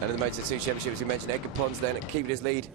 And in the Moto2 Championship, as we mentioned, Edgar Pons then keeping his lead.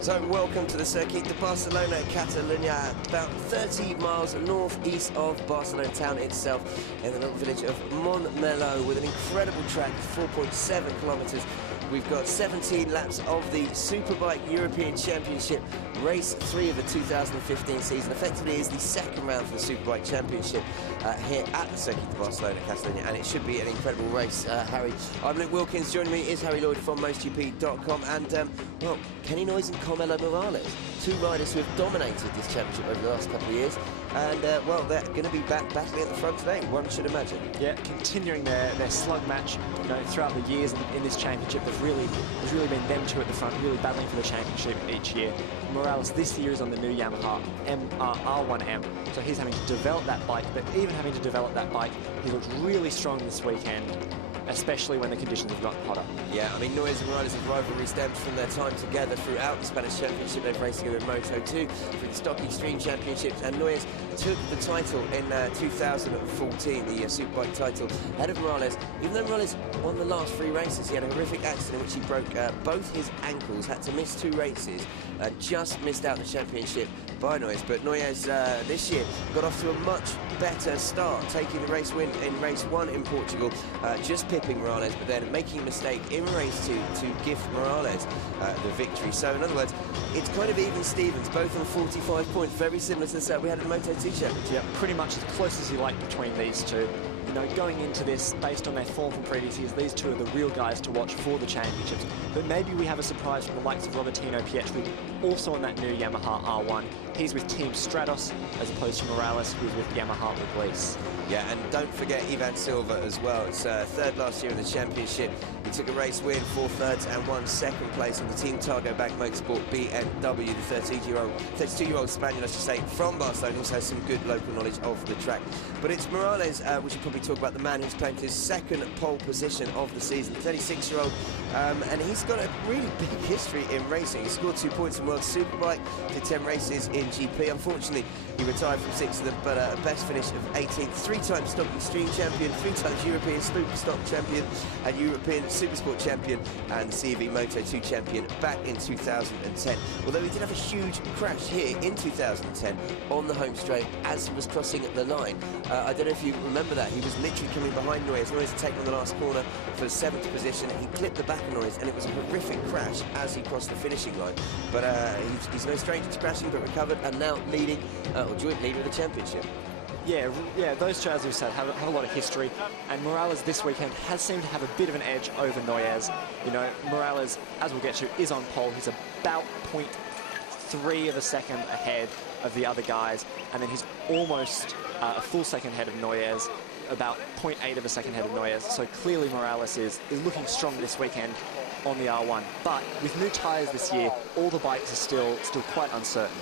So welcome to the Circuit de Barcelona, Catalunya, about 30 miles northeast of Barcelona town itself, in the little village of Montmeló, with an incredible track, 4.7 kilometres. We've got 17 laps of the Superbike European Championship, race 3 of the 2015 season. Effectively is the second round for the Superbike Championship here at the Circuit de Barcelona, Catalunya, and it should be an incredible race, Harry. I'm Luke Wilkins, joining me is Harry Lloyd from MotoGP.com, and well, Kenny Noyes and Carmelo Morales, two riders who have dominated this championship over the last couple of years, and well, they're going to be battling at the front today, one should imagine. Yeah, continuing their slug match, you know, throughout the years in this championship. There's really been them two at the front, really battling for the championship each year. Morales this year is on the new Yamaha R1M, so he's having to develop that bike, but even having to develop that bike, he looks really strong this weekend, especially when the conditions have gotten hotter. Yeah, I mean, Noyes and Morales' rivalry stems from their time together throughout the Spanish Championship. They've raced together in Moto2, through the Stock Extreme Championships, and Noyes took the title in 2014, the Superbike title, ahead of Morales. Even though Morales won the last 3 races, he had a horrific accident in which he broke both his ankles, had to miss 2 races, just missed out the championship by Noyes. But Noyes this year got off to a much better start, taking the race win in race 1 in Portugal, just pipping Morales, but then making a mistake in race 2 to gift Morales the victory. So in other words, it's kind of even Stevens, both on 45 points, very similar to the set we had in the Moto2 Championship. Yeah, pretty much as close as you like between these two. You know, going into this, based on their form from previous years, these two are the real guys to watch for the championships. But maybe we have a surprise from the likes of Robertino Pietri, also on that new Yamaha R1. He's with Team Stratos, as opposed to Morales, who's with Yamaha Release. Yeah, and don't forget Ivan Silva as well. It's third last year in the championship. He took a race win, 4 thirds and 1 second place on the Team Targo Bank Motorsport BMW. The 32-year-old Spaniard, I should say, from Barcelona, also has some good local knowledge of the track. But it's Morales, we should probably talk about the man who's claimed his second pole position of the season. 36-year-old, and he's got a really big history in racing. He scored 2 points in World Superbike, did 10 races in GP. Unfortunately, he retired from 6 of them, but a best finish of 18th. 3-time Stock Extreme champion, 3 times European Super Stock champion, and European Supersport champion, and CV Moto2 champion back in 2010. Although he did have a huge crash here in 2010 on the home straight as he was crossing the line. I don't know if you remember that. He was literally coming behind Noyes. Noyes had taken on the last corner for 7th position. He clipped the back of Noyes, and it was a horrific crash as he crossed the finishing line. But he's no stranger to crashing, but recovered, and now leading, or joint leader of the championship. Yeah, those two, as you said, have a lot of history, and Morales this weekend has seemed to have a bit of an edge over Noyes. You know, Morales, as we'll get to, is on pole. He's about 0.3 of a second ahead of the other guys, and then he's almost a full second ahead of Noyes, about 0.8 of a second ahead of Noyes. So clearly Morales is looking strong this weekend on the R1. But with new tyres this year, all the bikes are still quite uncertain.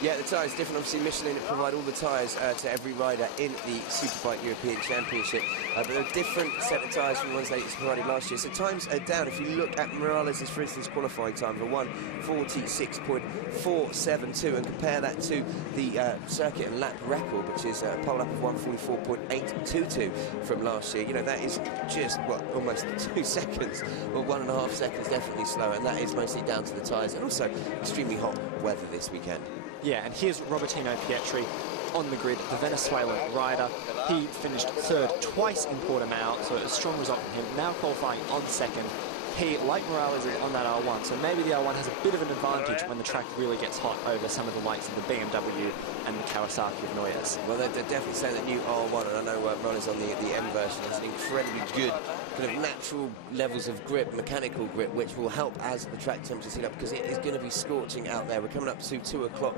Yeah, the tyres different. Obviously, Michelin provide all the tyres to every rider in the Superbike European Championship. But they're a different set of tyres from the ones they provided last year. So times are down. If you look at Morales' for instance, qualifying time of 1:46.472 and compare that to the circuit and lap record, which is a pole lap of 1:44.822 from last year. You know, that is just, well, almost 2 seconds, or 1.5 seconds definitely slower, and that is mostly down to the tyres and also extremely hot weather this weekend. Yeah, and here's Robertino Pietri on the grid, the Venezuelan rider. He finished 3rd twice in Portimao, so a strong result from him, now qualifying on 2nd. He, like Morales, is on that R1, so maybe the R1 has a bit of an advantage when the track really gets hot over some of the likes of the BMW and the Kawasaki of Noyes. Well, they're definitely saying that new R1, and I know Morales on the M version has an incredibly good kind of natural levels of grip, mechanical grip, which will help as the track temperatures heat up, because it is going to be scorching out there. We're coming up to 2 o'clock.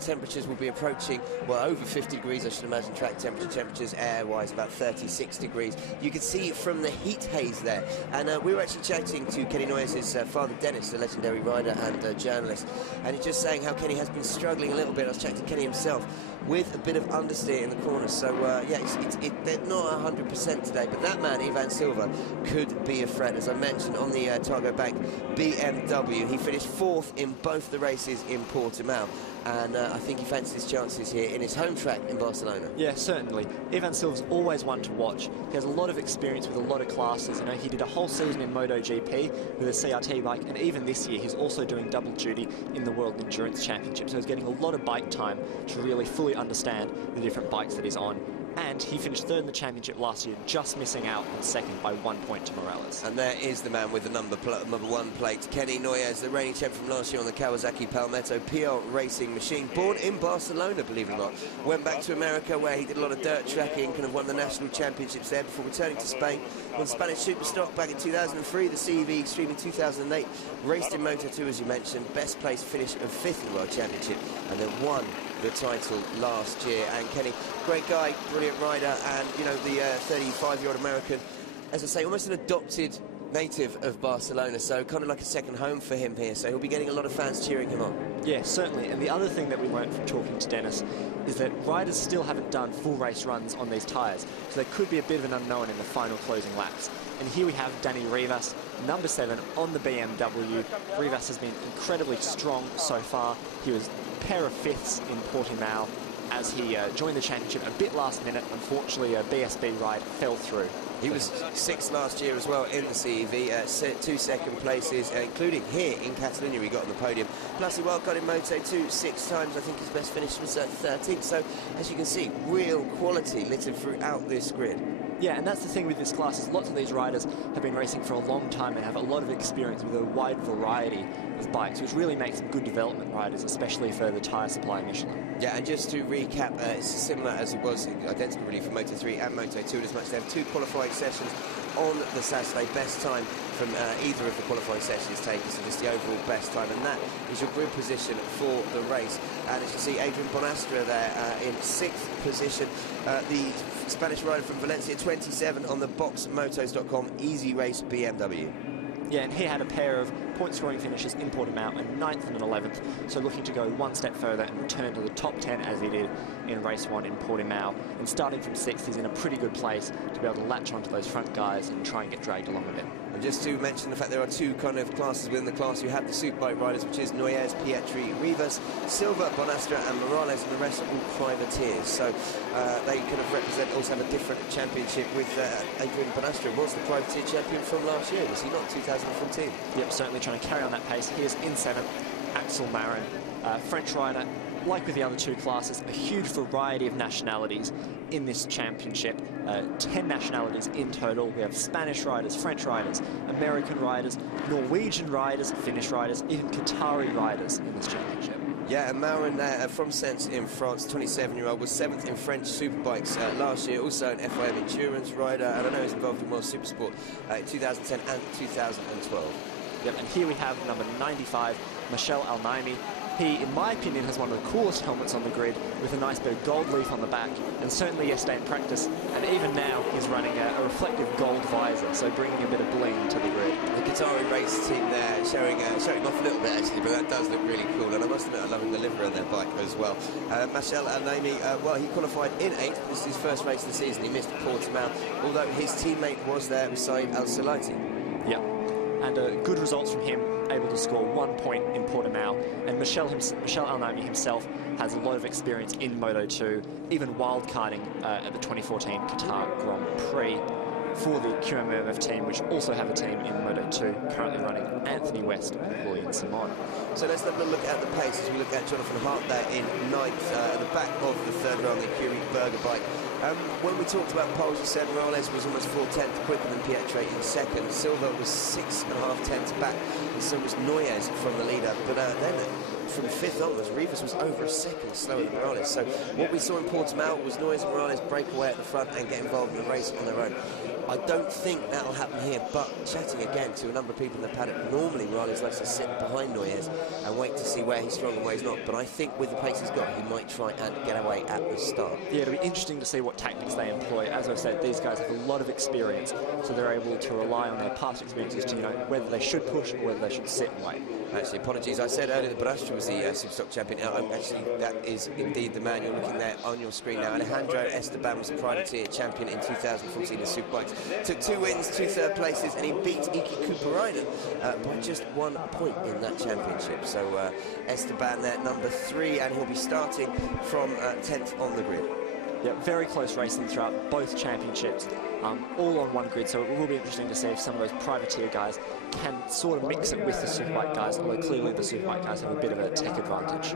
Temperatures will be approaching, well, over 50 degrees, I should imagine, track temperatures air-wise about 36 degrees. You can see from the heat haze there, and we were actually chatting chatting to Kenny Noyes' father, Dennis, the legendary rider and journalist, and he's just saying how Kenny has been struggling a little bit. I was chatting to Kenny himself with a bit of understeer in the corner. So, yeah, they're not 100% today, but that man, Ivan Silva, could be a threat. As I mentioned, on the Targo Bank BMW, he finished 4th in both the races in Portimao. And I think he fancies his chances here in his home track in Barcelona. Yeah, certainly. Ivan Silva's always one to watch. He has a lot of experience with a lot of classes. You know, he did a whole season in MotoGP with a CRT bike, and even this year he's also doing double duty in the World Endurance Championship. So he's getting a lot of bike time to really fully understand the different bikes that he's on. And he finished 3rd in the championship last year, just missing out on 2nd by 1 point to Morales. And there is the man with the number 1 plate, Kenny Noyes, the reigning champ from last year on the Kawasaki Palmetto PR racing machine, born in Barcelona, believe it or not. Went back to America where he did a lot of dirt tracking, kind of won the national championships there before returning to Spain. Won Spanish Superstock back in 2003, the CEV Extreme in 2008, raced in Moto2 as you mentioned, best place finish of 5th in the World Championship, and then won the title last year. And Kenny, great guy, brilliant rider, and you know, the 35-year-old American, as I say, almost an adopted native of Barcelona, so kind of like a second home for him here, so he'll be getting a lot of fans cheering him on. Yeah, certainly. And the other thing that we learned from talking to Dennis is that riders still haven't done full race runs on these tyres, so there could be a bit of an unknown in the final closing laps. And here we have Dani Rivas, number 7 on the BMW. Rivas has been incredibly strong so far. He was a pair of 5ths in Portimao as he joined the championship a bit last minute. Unfortunately, a BSB ride fell through. He was 6th last year as well in the CEV, 2 second places, including here in Catalonia, he got on the podium. Plus he wildcard in Moto2 6 times. I think his best finish was 13th. So as you can see, real quality littered throughout this grid. Yeah, and that's the thing with this class, is lots of these riders have been racing for a long time and have a lot of experience with a wide variety of bikes, which really makes them good development riders, especially for the tyre supply Michelin. Yeah, and just to recap, it's similar as it was, identical really for Moto3 and Moto2, as much they have 2 qualifying sessions on the Saturday. Best time from either of the qualifying sessions taken, so just the overall best time, and that is your grid position for the race. And as you see, Adrian Bonastra there in 6th position, the Spanish rider from Valencia, 27 on the boxmotos.com easy race BMW. Yeah, and he had a pair of point-scoring finishes in Portimao, and 9th and an 11th, so looking to go one step further and return to the top 10 as he did in race 1 in Portimao. And starting from 6th, he's in a pretty good place to be able to latch onto those front guys and try and get dragged along a bit. And just to mention the fact there are 2 kind of classes within the class. You have the Superbike riders, which is Noyes, Pietri, Rivas, Silva, Bonastra and Morales, and the rest are all privateers. So they kind of represent, also have a different championship with Adrian Bonastra was the privateer champion from last year, was he not, 2014? Yep, certainly trying to carry on that pace. Here's in 7th, Axel Marin, French rider. Like with the other 2 classes, a huge variety of nationalities in this championship. 10 nationalities in total. We have Spanish riders, French riders, American riders, Norwegian riders, Finnish riders, even Qatari riders in this championship. Yeah, and Marin there from Sens in France, 27-year-old, was 7th in French Superbikes last year, also an FIM endurance rider, and I know he's involved in World Supersport in 2010 and 2012. Yep, and here we have number 95, Michel Al-Naimi. He, in my opinion, has one of the coolest helmets on the grid with a nice bit of gold leaf on the back, and certainly yesterday in practice, and even now he's running a reflective gold visor, so bringing a bit of bling to the grid. The Qatari race team there showing off a little bit actually, but that does look really cool, and I must admit I'm loving the livery on their bike as well. Michel Al-Naimi, well, he qualified in 8th. This is his first race of the season. He missed Portimao, although his teammate was there, Said Al-Salati. Yep, and good results from him, able to score 1 point in Portimao. And Michel Al-Naimi himself has a lot of experience in Moto2, even wildcarding at the 2014 Qatar Grand Prix for the QMMF team, which also have a team in Moto2, currently running Anthony West and Julian Simon. So let's have a look at the pace as we look at Jonathan Hart there in 9th, at the back of the 3rd round, the Curie Berger bike. When we talked about poles, you said Morales was almost 4/10 quicker than Pietri in 2nd. Silva was 6.5 tenths back, and so was Noyes from the leader. But then from 5th onwards, Rivas was over a second slower than Morales. So what we saw in Portimao was Noyes and Morales break away at the front and get involved in the race on their own. I don't think that'll happen here, but chatting again to a number of people in the paddock, normally Morales likes to sit behind Noyes and wait to see where he's strong and where he's not. But I think with the pace he's got, he might try and get away at the start. Yeah, it'll be interesting to see what tactics they employ. As I've said, these guys have a lot of experience, so they're able to rely on their past experiences to, whether they should push or whether they should sit and wait. Actually, apologies, I said earlier that Barastra was the Superstock champion. Actually, that is indeed the man you're looking there on your screen now. Alejandro Esteban was the privateer champion in 2014 in Superbikes. Took 2 wins, 2 third places, and he beat Iki Kuparainen by just 1 point in that championship. So Esteban there, number 3, and he'll be starting from 10th on the grid. Yeah, very close racing throughout both championships, all on one grid, so it will be interesting to see if some of those privateer guys can sort of mix it with the Superbike guys, although clearly the Superbike guys have a bit of a tech advantage.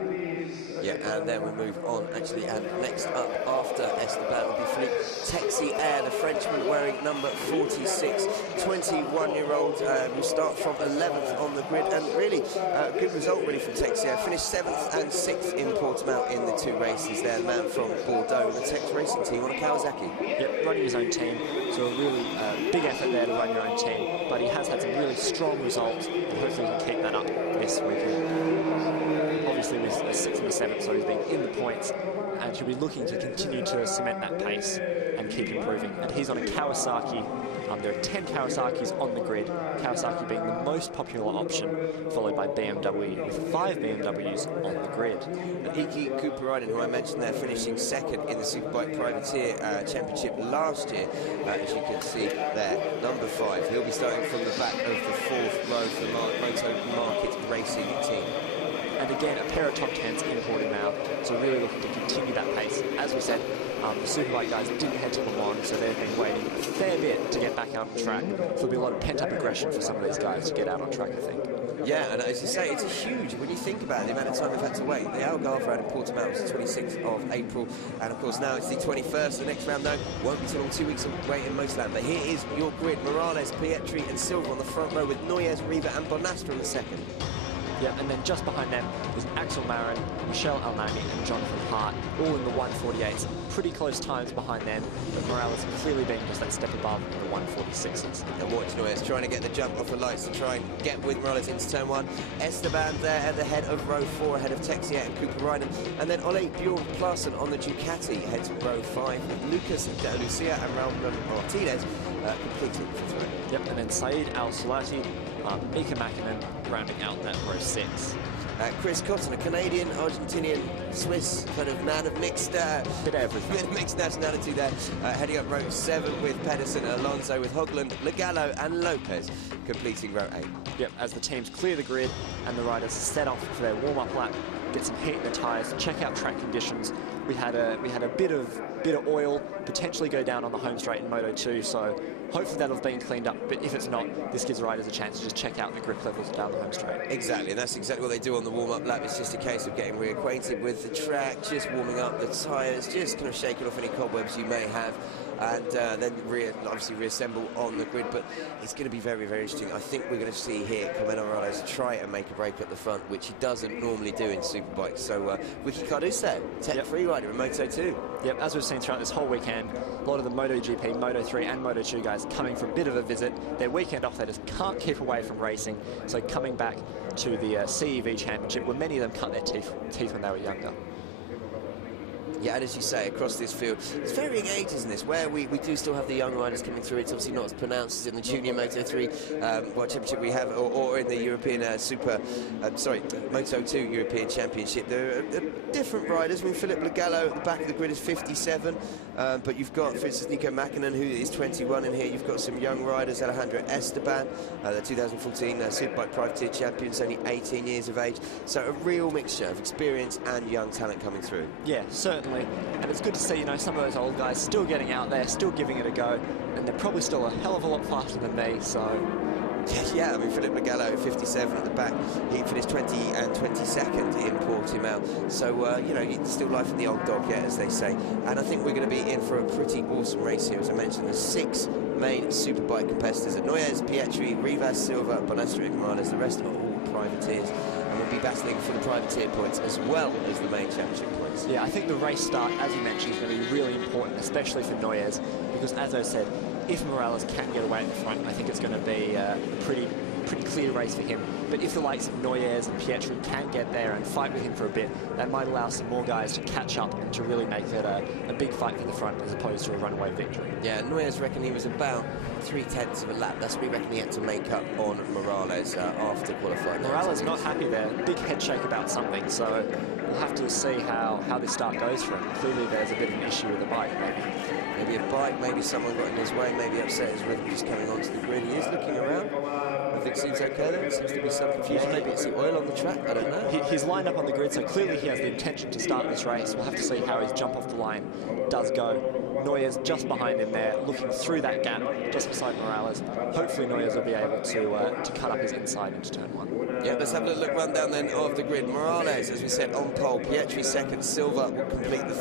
Yeah, and then we move on, actually, and next up after Esteban will be Philippe Texier, the Frenchman wearing number 46, 21-year-old, who start from 11th on the grid, and really a good result really from Texier. Finished 7th and 6th in Portimao in the 2 races there, the man from Bordeaux, the Tex Racing team on a Kawasaki. Yep, running his own team, so a really big effort there to run your own team, but he has had some really strong results, and hopefully he can keep that up this weekend. Obviously with a 6th and a 7th, so he's been in the points, and he'll be looking to continue to cement that pace and keep improving. And he's on a Kawasaki. There are 10 Kawasaki's on the grid, Kawasaki being the most popular option, followed by BMW, with 5 BMWs on the grid. And Iki Kuparainen, who I mentioned there, finishing 2nd in the Superbike Privateer Championship last year, as you can see there, number 5. He'll be starting from the back of the 4th row for the Moto Market Racing team. And again, a pair of top 10s in Portimao, so really looking to continue that pace. As we said, the Superbike guys didn't head to Le Mans, so they've been waiting a fair bit to get back out on track. So there'll be a lot of pent-up aggression for some of these guys to get out on track, I think. Yeah, and as you say, it's a huge, when you think about it, the amount of time they've had to wait. The Algarve round in Portimao was the 26th of April, and of course now it's the 21st. The next round, though, won't be too long, 2 weeks of wait in most land. But here is your grid: Morales, Pietri and Silva on the front row, with Noyes, Riva and Bonastra on the second. Yeah, and then just behind them is Axel Marin, Michel Alnami and Jonathan Hart, all in the 148s. Pretty close times behind them, but Morales clearly being just that step above the 146s. And watch Noyes trying to get the jump off the lights to try and get with Morales into turn 1. Esteban there at the head of row 4, ahead of Texier and Kuparainen. And then Ole Bjorn Claesson on the Ducati heads row 5, with Lucas De Lucia and Raul Martinez completing the 3. Yep, and then Saeed Al-Salati, Mika Mäkinen rounding out that row 6. Chris Cotton, a Canadian, Argentinian, Swiss kind of man of mixed bit of everything. Mixed nationality there, heading up row 7 with Pedersen, Alonso, with Hogland, Legallo and Lopez completing row 8. Yep, as the teams clear the grid and the riders set off for their warm-up lap, get some heat in the tyres, check out track conditions. We had a bit of oil potentially go down on the home straight in Moto 2, so hopefully that'll have been cleaned up, but if it's not, this gives riders a chance to just check out the grip levels down the home straight. Exactly, and that's exactly what they do on the warm-up lap. It's just a case of getting reacquainted with the track, just warming up the tyres, just kind of shaking off any cobwebs you may have, and then obviously reassemble on the grid. But it's going to be very, very interesting. I think we're going to see here Comeno Morales try and make a break at the front, which he doesn't normally do in Superbike. So Wiki Carduce, tech-free rider in Moto 2. Yep, as we've seen throughout this whole weekend, a lot of the MotoGP, Moto 3 and Moto 2 guys coming for a bit of a visit. Their weekend off, they just can't keep away from racing, so coming back to the CEV Championship, where many of them cut their teeth when they were younger. Yeah, and as you say, across this field, there's varying ages in this, where we do still have the young riders coming through. It's obviously not as pronounced as in the Junior Moto 3 World Championship we have, or in the European Moto 2 European Championship. There are different riders. I mean, Philippe Legallo at the back of the grid is 57, but you've got, for instance, Nico Mäkinen, who is 21 in here. You've got some young riders, Alejandro Esteban, the 2014 Superbike Privateer Champions, only 18 years of age. So a real mixture of experience and young talent coming through. Yeah, certainly. And it's good to see, some of those old guys still getting out there, still giving it a go, and they're probably still a hell of a lot faster than me, so... Yeah, I mean, Philippe Legallo, 57 at the back, he finished 20 and 22nd in Portimao, so, he's still life in the old dog yet, as they say, and I think we're going to be in for a pretty awesome race here. As I mentioned, there's 6 main Superbike competitors: Noyes, Pietri, Rivas, Silva, Bonastra and Morales. The rest are all privateers. And and will be battling for the privateer points as well as the main championship points. Yeah, I think the race start, as you mentioned, is going to be really important, especially for Noyes, because as I said, if Morales can get away at the front, I think it's going to be a pretty clear race for him. But if the likes of Noyes and Pietri can get there and fight with him for a bit, that might allow some more guys to catch up and to really make it a big fight for the front as opposed to a runaway victory. Yeah, Noyes reckon he was about 3/10 of a lap. That's what he reckoned he had to make up on Morales after qualifying. Morales not happy there. Big head shake about something, so we'll have to see how this start goes for him. Clearly there's a bit of an issue with the bike, Maybe a bike, maybe someone got in his way, maybe upset his rhythm just coming onto the grid. He is looking around. Everything seems okay there. There seems to be some confusion. Maybe it's the oil on the track, I don't know. He's lined up on the grid, so clearly he has the intention to start this race. We'll have to see how his jump off the line does go. Noyes just behind him there, looking through that gap, just beside Morales. Hopefully Noyes will be able to cut up his inside into turn one. Yeah, let's have a look run down then of the grid. Morales, as we said, on pole. Pietri second. Silva will complete the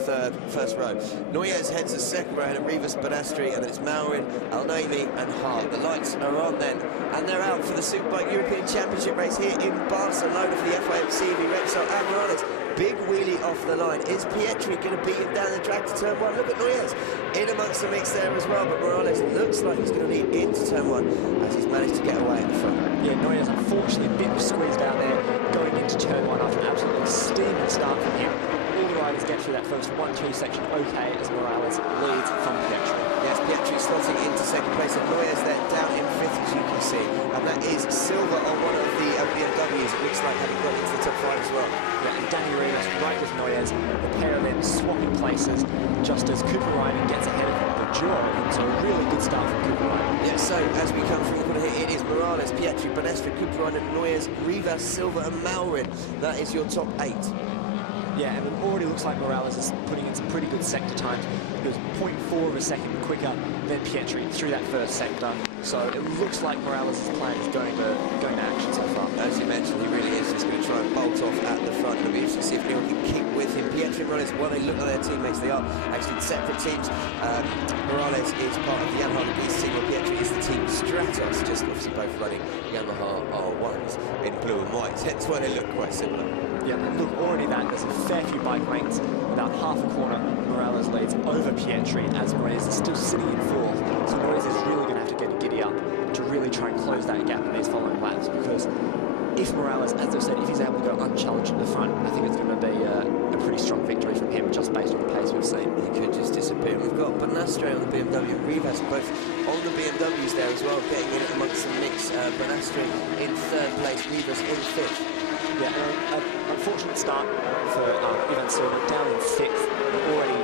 first row. Noyes heads the second row, and Rivas, Banastri, and then it's Maurin, Al-Naimi, and Hart. The lights are on then, and they're out for the Superbike European Championship race here in Barcelona for the FIM Repsol and Morales. Big wheelie off the line. Is Pietri going to beat him down the track to turn one? Look at Noyes in amongst the mix there as well, but Morales looks like he's going to lead into turn one as he's managed to get away at the front. Yeah, Noyes unfortunately a bit of a squeeze down there, going into turn one after an absolutely steaming start from him. All the riders get through that first 1-2 section okay as Morales leads from Pietri. Yes, Pietri slotting into second place, and Noyes there down in fifth, as you can see. And that is Silva on one of the BMWs. It looks like having got into the top five as well. Yeah, and Danny Rivas right with Noyes. The pair of them swapping places just as Cooper Ryden gets ahead of him. The duo of them, so a really good start from Cooper Ryden. Yeah, so as we come from the corner here, it is Morales, Pietri, Banastri, Cooper Ryden, Noyes, Rivas, Silva, and Maurin. That is your top 8. Yeah, and it already looks like Morales is putting in some pretty good sector times. He was 0.4 of a second quicker than Pietri through that first sector. So it looks like Morales' plan is going to action so far. As you mentioned, he really is just going to try and bolt off at the front. It'll be interesting to see if anyone can keep with him. Pietri and Morales, while they look like their teammates, they are actually separate teams. Morales is part of the Yamaha Beast team, while Pietri is the team Stratos, just obviously both running Yamaha R1s in blue and white. Hence why they look quite similar. Yeah, and look, already there's a fair few bike mates. About half a corner, Morales leads over Pietri as Noyes is still sitting in fourth. So Noyes is really going to have to get a giddy up to really try and close that gap in these following laps, because if Morales, as I said, if he's able to go unchallenged in the front, I think it's going to be a pretty strong victory from him just based on the pace we've seen. He could just disappear. We've got Banastri on the BMW, Rivas both on the BMWs there as well, getting in amongst the mix. Banastri in third place, Rivas in fifth. Yeah, an unfortunate start for Ivan Silva, down in sixth, but already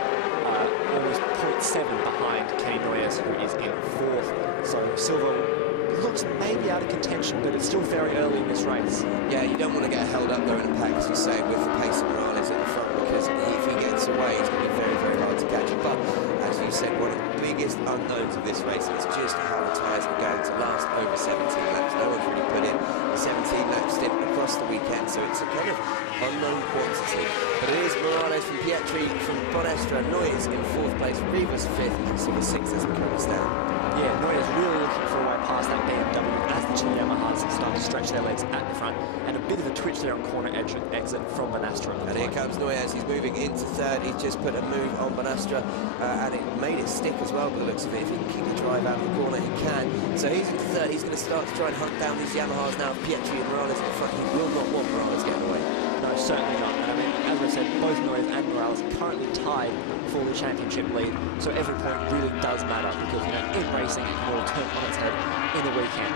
almost 0.7 behind Kenny Noyes, who is in fourth. So Silva looks maybe out of contention, but it's still very early in this race. Yeah, you don't want to get held up there in a pack, as you say, with the pace of Morales at the front, because if he gets away, it's going to be very, very hard to catch him. But as you said, one of the biggest unknowns of this race is just how the tyres are going to last over 17 laps. No one's really put in a 17-lap stint across the weekend, so it's a kind of unknown quantity. But it is Morales from Pietri, from Bonestra, Noyes in fourth place, Rivas fifth, and Silva sixth as we currently stand. Yeah, Noyes really looking for a way past that BMW as the two Yamahas start to stretch their legs at the front, and a bit of a twitch there on corner exit from Banastra. And here comes Noyes, he's moving into third. He's just put a move on Banastra, and it made it stick as well by the looks of it. If he can keep the drive out of the corner, he can. So he's into third. He's going to start to try and hunt down these Yamahas now. Pietri and Morales in front. He will not want Morales getting away. No, certainly not. And I mean, as I said, both Noyes and Morales are currently tied for the championship lead, so every point really does matter, because, you know, in racing it can all turn on its head in a weekend.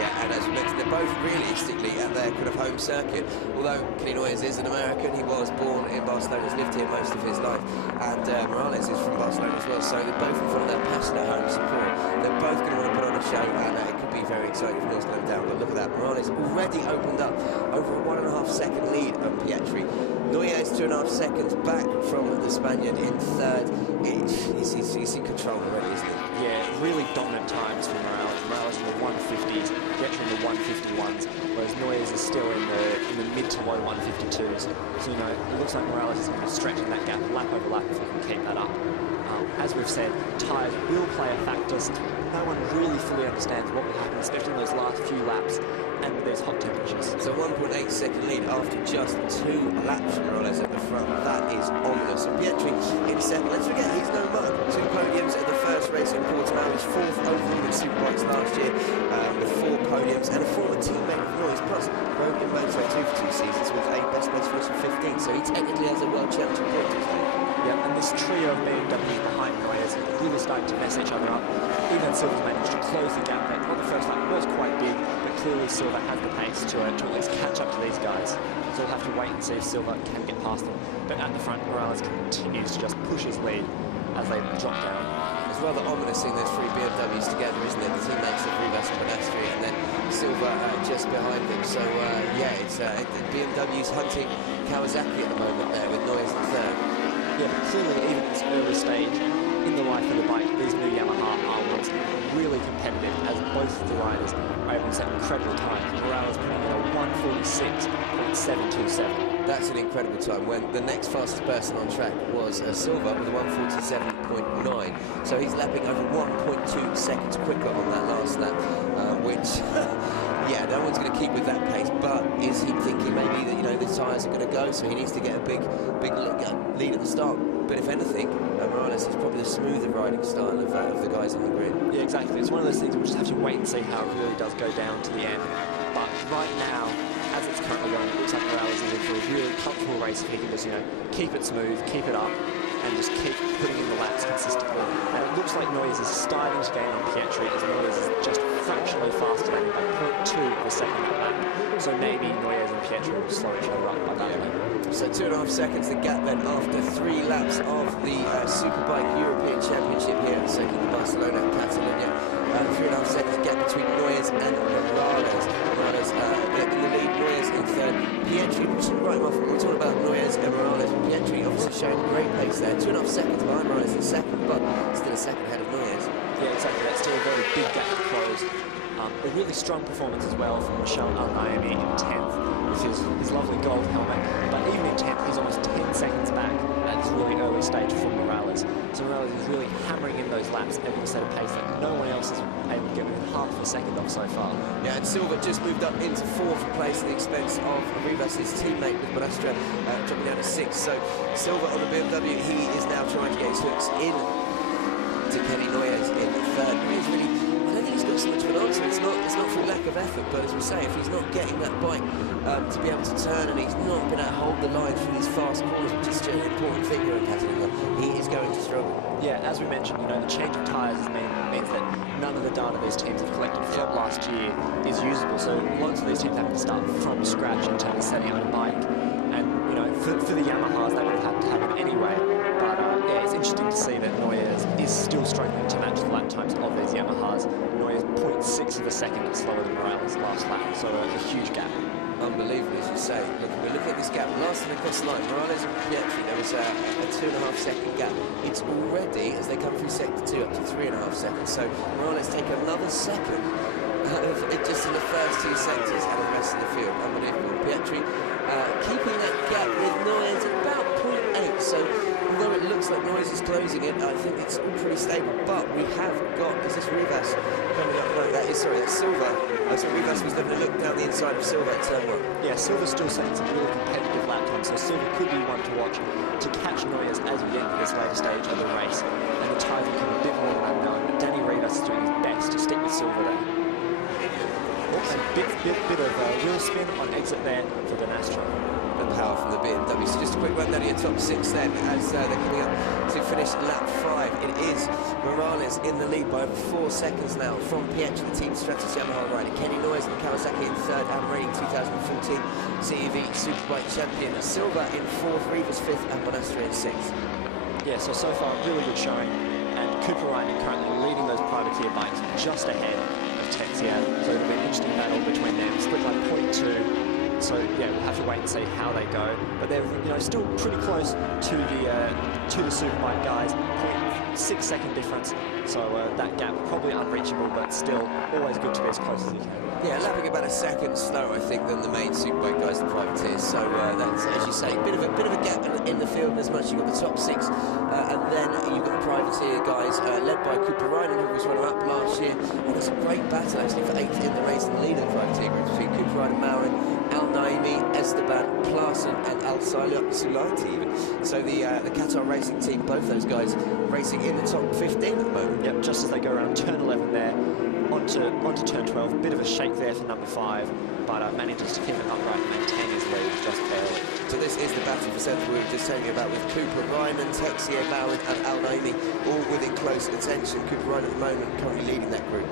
Yeah, and as we mentioned, they're both realistically at their kind of home circuit. Although Kenny Noyes is an American, he was born in Barcelona, has lived here most of his life, and Morales is from Barcelona as well, so they're both in front of their passionate home support. They're both going to want to put on a show, and it could be very exciting for North going down. But look at that, Morales already opened up over a 1.5 second lead on Pietri. Noyes 2.5 seconds back from the Spaniard in third. He's in control already, isn't he? Yeah, really dominant times for Morales. Morales in the 150s, Pietri in the 151s, whereas Noyes is still in the mid to low 152s. So, you know, it looks like Morales is going to be stretching that gap lap over lap if he can keep that up. As we've said, tyres will play a factor since no one really fully understands what will happen, especially in those last few laps and with these hot temperatures. So 1.8 second lead after just 2 laps from Morales at the front. That is ominous. And Pietri in second. Let's forget he's no mug. 2 podiums at the first race in Portimao. He's 4th overall in Superbikes last year with 4 podiums and a former teammate of Noyes. Plus rode in Motorway 2 for 2 seasons with a best place finish of 15. So he technically has a world championship point to play. Yeah, and this trio of BMWs behind Noyes really starting to mess each other up. Even Silva's managed to close the gap there. Well, the first lap was quite big, but clearly Silva has the pace to at least catch up to these guys. So we'll have to wait and see if Silva can get past them. But at the front, Morales continues to just push his lead as they drop down. It's rather ominous seeing those 3 BMWs together, isn't it? The teammates of Rivas and Benastri, and then Silva just behind them. So, yeah, it's BMW's hunting Kawasaki at the moment there with Noyes in third. Yeah, but clearly, even at this early stage in the life of the bike, these new Yamaha R1s are really competitive as both of the riders are able to set incredible times. Morales putting in a 1:46.727. That's an incredible time when the next fastest person on track was Silva with a 1:47.9. So he's lapping over 1.2 seconds quicker on that last lap, which, yeah, no one's going to keep with that pace. But is he thinking maybe that, you know, the tyres are going to go, so he needs to get a big lead at the start? But if anything, Morales is probably the smoother riding style of the guys on the grid. Yeah, exactly. It's one of those things we'll just have to wait and see how it really does go down to the end. But right now, as it's currently going, it looks like Morales is in for a really comfortable race if he can just, you know, keep it smooth, keep it up, and just keep putting in the laps consistently. And it looks like Noyes is starting to gain on Pietri, as Noyes is just fractionally faster than him by 0.2 of a second that lap. So maybe Noyes and Pietri will slow each other up by that way. So 2.5 seconds the gap then after 3 laps of the Superbike European Championship here at the circuit of Barcelona and Catalonia. 3.5 seconds gap between Noyes and Morales. Morales in the lead, Noyes in third. Pietri, we should write him off. We're talking about Noyes and Morales. Pietri obviously showing great pace there. 2.5 seconds behind Morales in second, but still a second ahead of Noyes. Yeah, exactly. That's still a very big gap to close. A really strong performance as well from Michel Al-Naimi in 10th with his lovely gold helmet. But even in 10th, he's almost 10 seconds back at this really early stage from Morales. So Morales is really hammering in those laps, able to set a pace that no one else is able to get within half a second of so far. Yeah, and Silva just moved up into 4th place at the expense of Rivas, his teammate with Benastra, dropping down to 6th. So Silva on the BMW, he is now trying to get his hooks in to Kenny Noyes in 3rd. He's really, I don't think he's got so much of an answer. It's not through lack of effort, but as we say, if he's not getting that bike to be able to turn, and he's not been able to hold the line through these fast corners, which is still an important thing here in Catalonia, he is going to struggle. Yeah, as we mentioned, you know, the change of tyres means that none of the data these teams have collected from last year is usable. So lots of these teams have to start from scratch in terms of setting up a bike. And, you know, for the Yamahas, they would have had to have it anyway. But, yeah, it's interesting to see that Noyes is still struggling to match the lap times of these Yamahas. Noyes 0.6 of a second slower than Morales last lap, so a huge gap. Unbelievable, as you say. Look, we're looking at this gap. Last time across the line, Morales and Pietri, there was a 2.5 second gap. It's already, as they come through sector 2, up to 3.5 seconds. So Morales take another second just in the first 2 sectors out of the rest of the field. Unbelievable. Pietri keeping that gap with Noyes at about 0.8. So although it looks like Noyes is closing it, I think it's pretty stable. But we have got, is this Rivas coming up? No, that's Silva. So Rivas was going to look down the inside of Silva at turn 1. Yeah, Silva's still setting some really competitive lap times, so Silva could be one to watch to catch Noyes as we get into this later stage of the race. And the tyres become a bit more unknown, but Danny Rivas is doing his best to stick with Silva there. And bit of wheel spin on exit there for Benastra. And power from the BMW. So just a quick run down to your top 6 then, as they're coming up to finish lap 5. It is Morales in the lead by over 4 seconds now from Pietri, the Team Stratus Yamaha rider. Kenny Noyes and Kawasaki in 3rd, and reigning 2014 CEV Superbike champion. Silva in 4th, Rivas 5th, and Benastra in 6th. Yeah, so far really good showing, and Cooper Ryan currently leading those privateer bikes just ahead of Texia. So it'll be an interesting battle between them. Split like 0.2 So yeah, we'll have to wait and see how they go. But they're still pretty close to the Superbike guys. 0.6 second difference. So that gap probably unreachable, but still always good to be as close as you can. Yeah, lapping about a second slower, I think, than the main Superbike guys, the privateers. So that's, as you say, a bit of a gap in the field. As much you've got the top six, and then you've got the privateer guys led by Cooper Ryden, who was runner-up last year. And it's a great battle actually for 8th in the race in the lead of the privateer group between Cooper Ryden, Maurin, Al Naimi, Esteban, Plassen, and Al Sulaiti even. So the Qatar racing team, both those guys racing in the top 15 at the moment. Yep, just as they go around turn 11 there. Onto turn 12, bit of a shake there for number 5, but manages to keep it upright and maintain his lead just barely. So this is the battle for 7th we were just telling you about, with Cooper Ryman, Texier, Maurin and Al Naimi all within close attention. Cooper Ryman at the moment currently leading that group.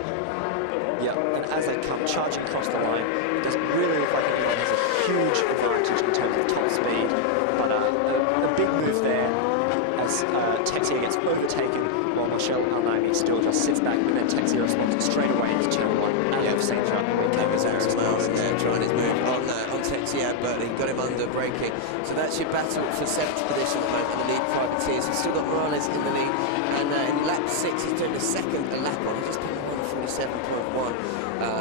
Yeah, and as they come charging across the line, it doesn't really look like anyone has a huge advantage in terms of top speed, but a big move there as Texier gets overtaken, while Michel Al Naimi still just sits back, but then Texier responds straight away into turn 1. And we've seen throughout the weekend. Axel Miles in there trying his move on Texier, but he got him under braking. So that's your battle for 7th position at the moment in the lead privateers. He's still got Morales in the lead, and in lap 6 he's doing a second lap on. He's just put 147.1,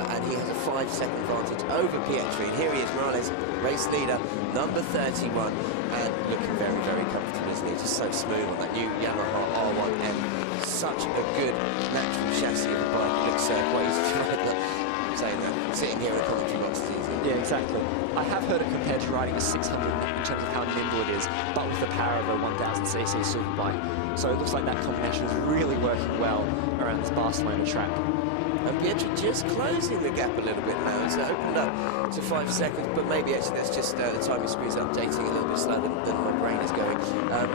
and he has a 5-second advantage over Pietri. And here he is, Morales, race leader, number 31, and looking very, very comfortable, isn't he? Just so smooth on that new Yamaha R1M. Such a good natural chassis of a bike. It looks quite easy to ride. I'm saying that, sitting here in the commentary box is easy. Yeah, exactly. I have heard it compared to riding a 600 in terms of how nimble it is, but with the power of a 1000cc Superbike. So it looks like that combination is really working well around this Barcelona track. And Pietri just closing the gap a little bit now. It's opened up to 5 seconds, but maybe actually that's just the timing screws updating a little bit slower than my brain is going.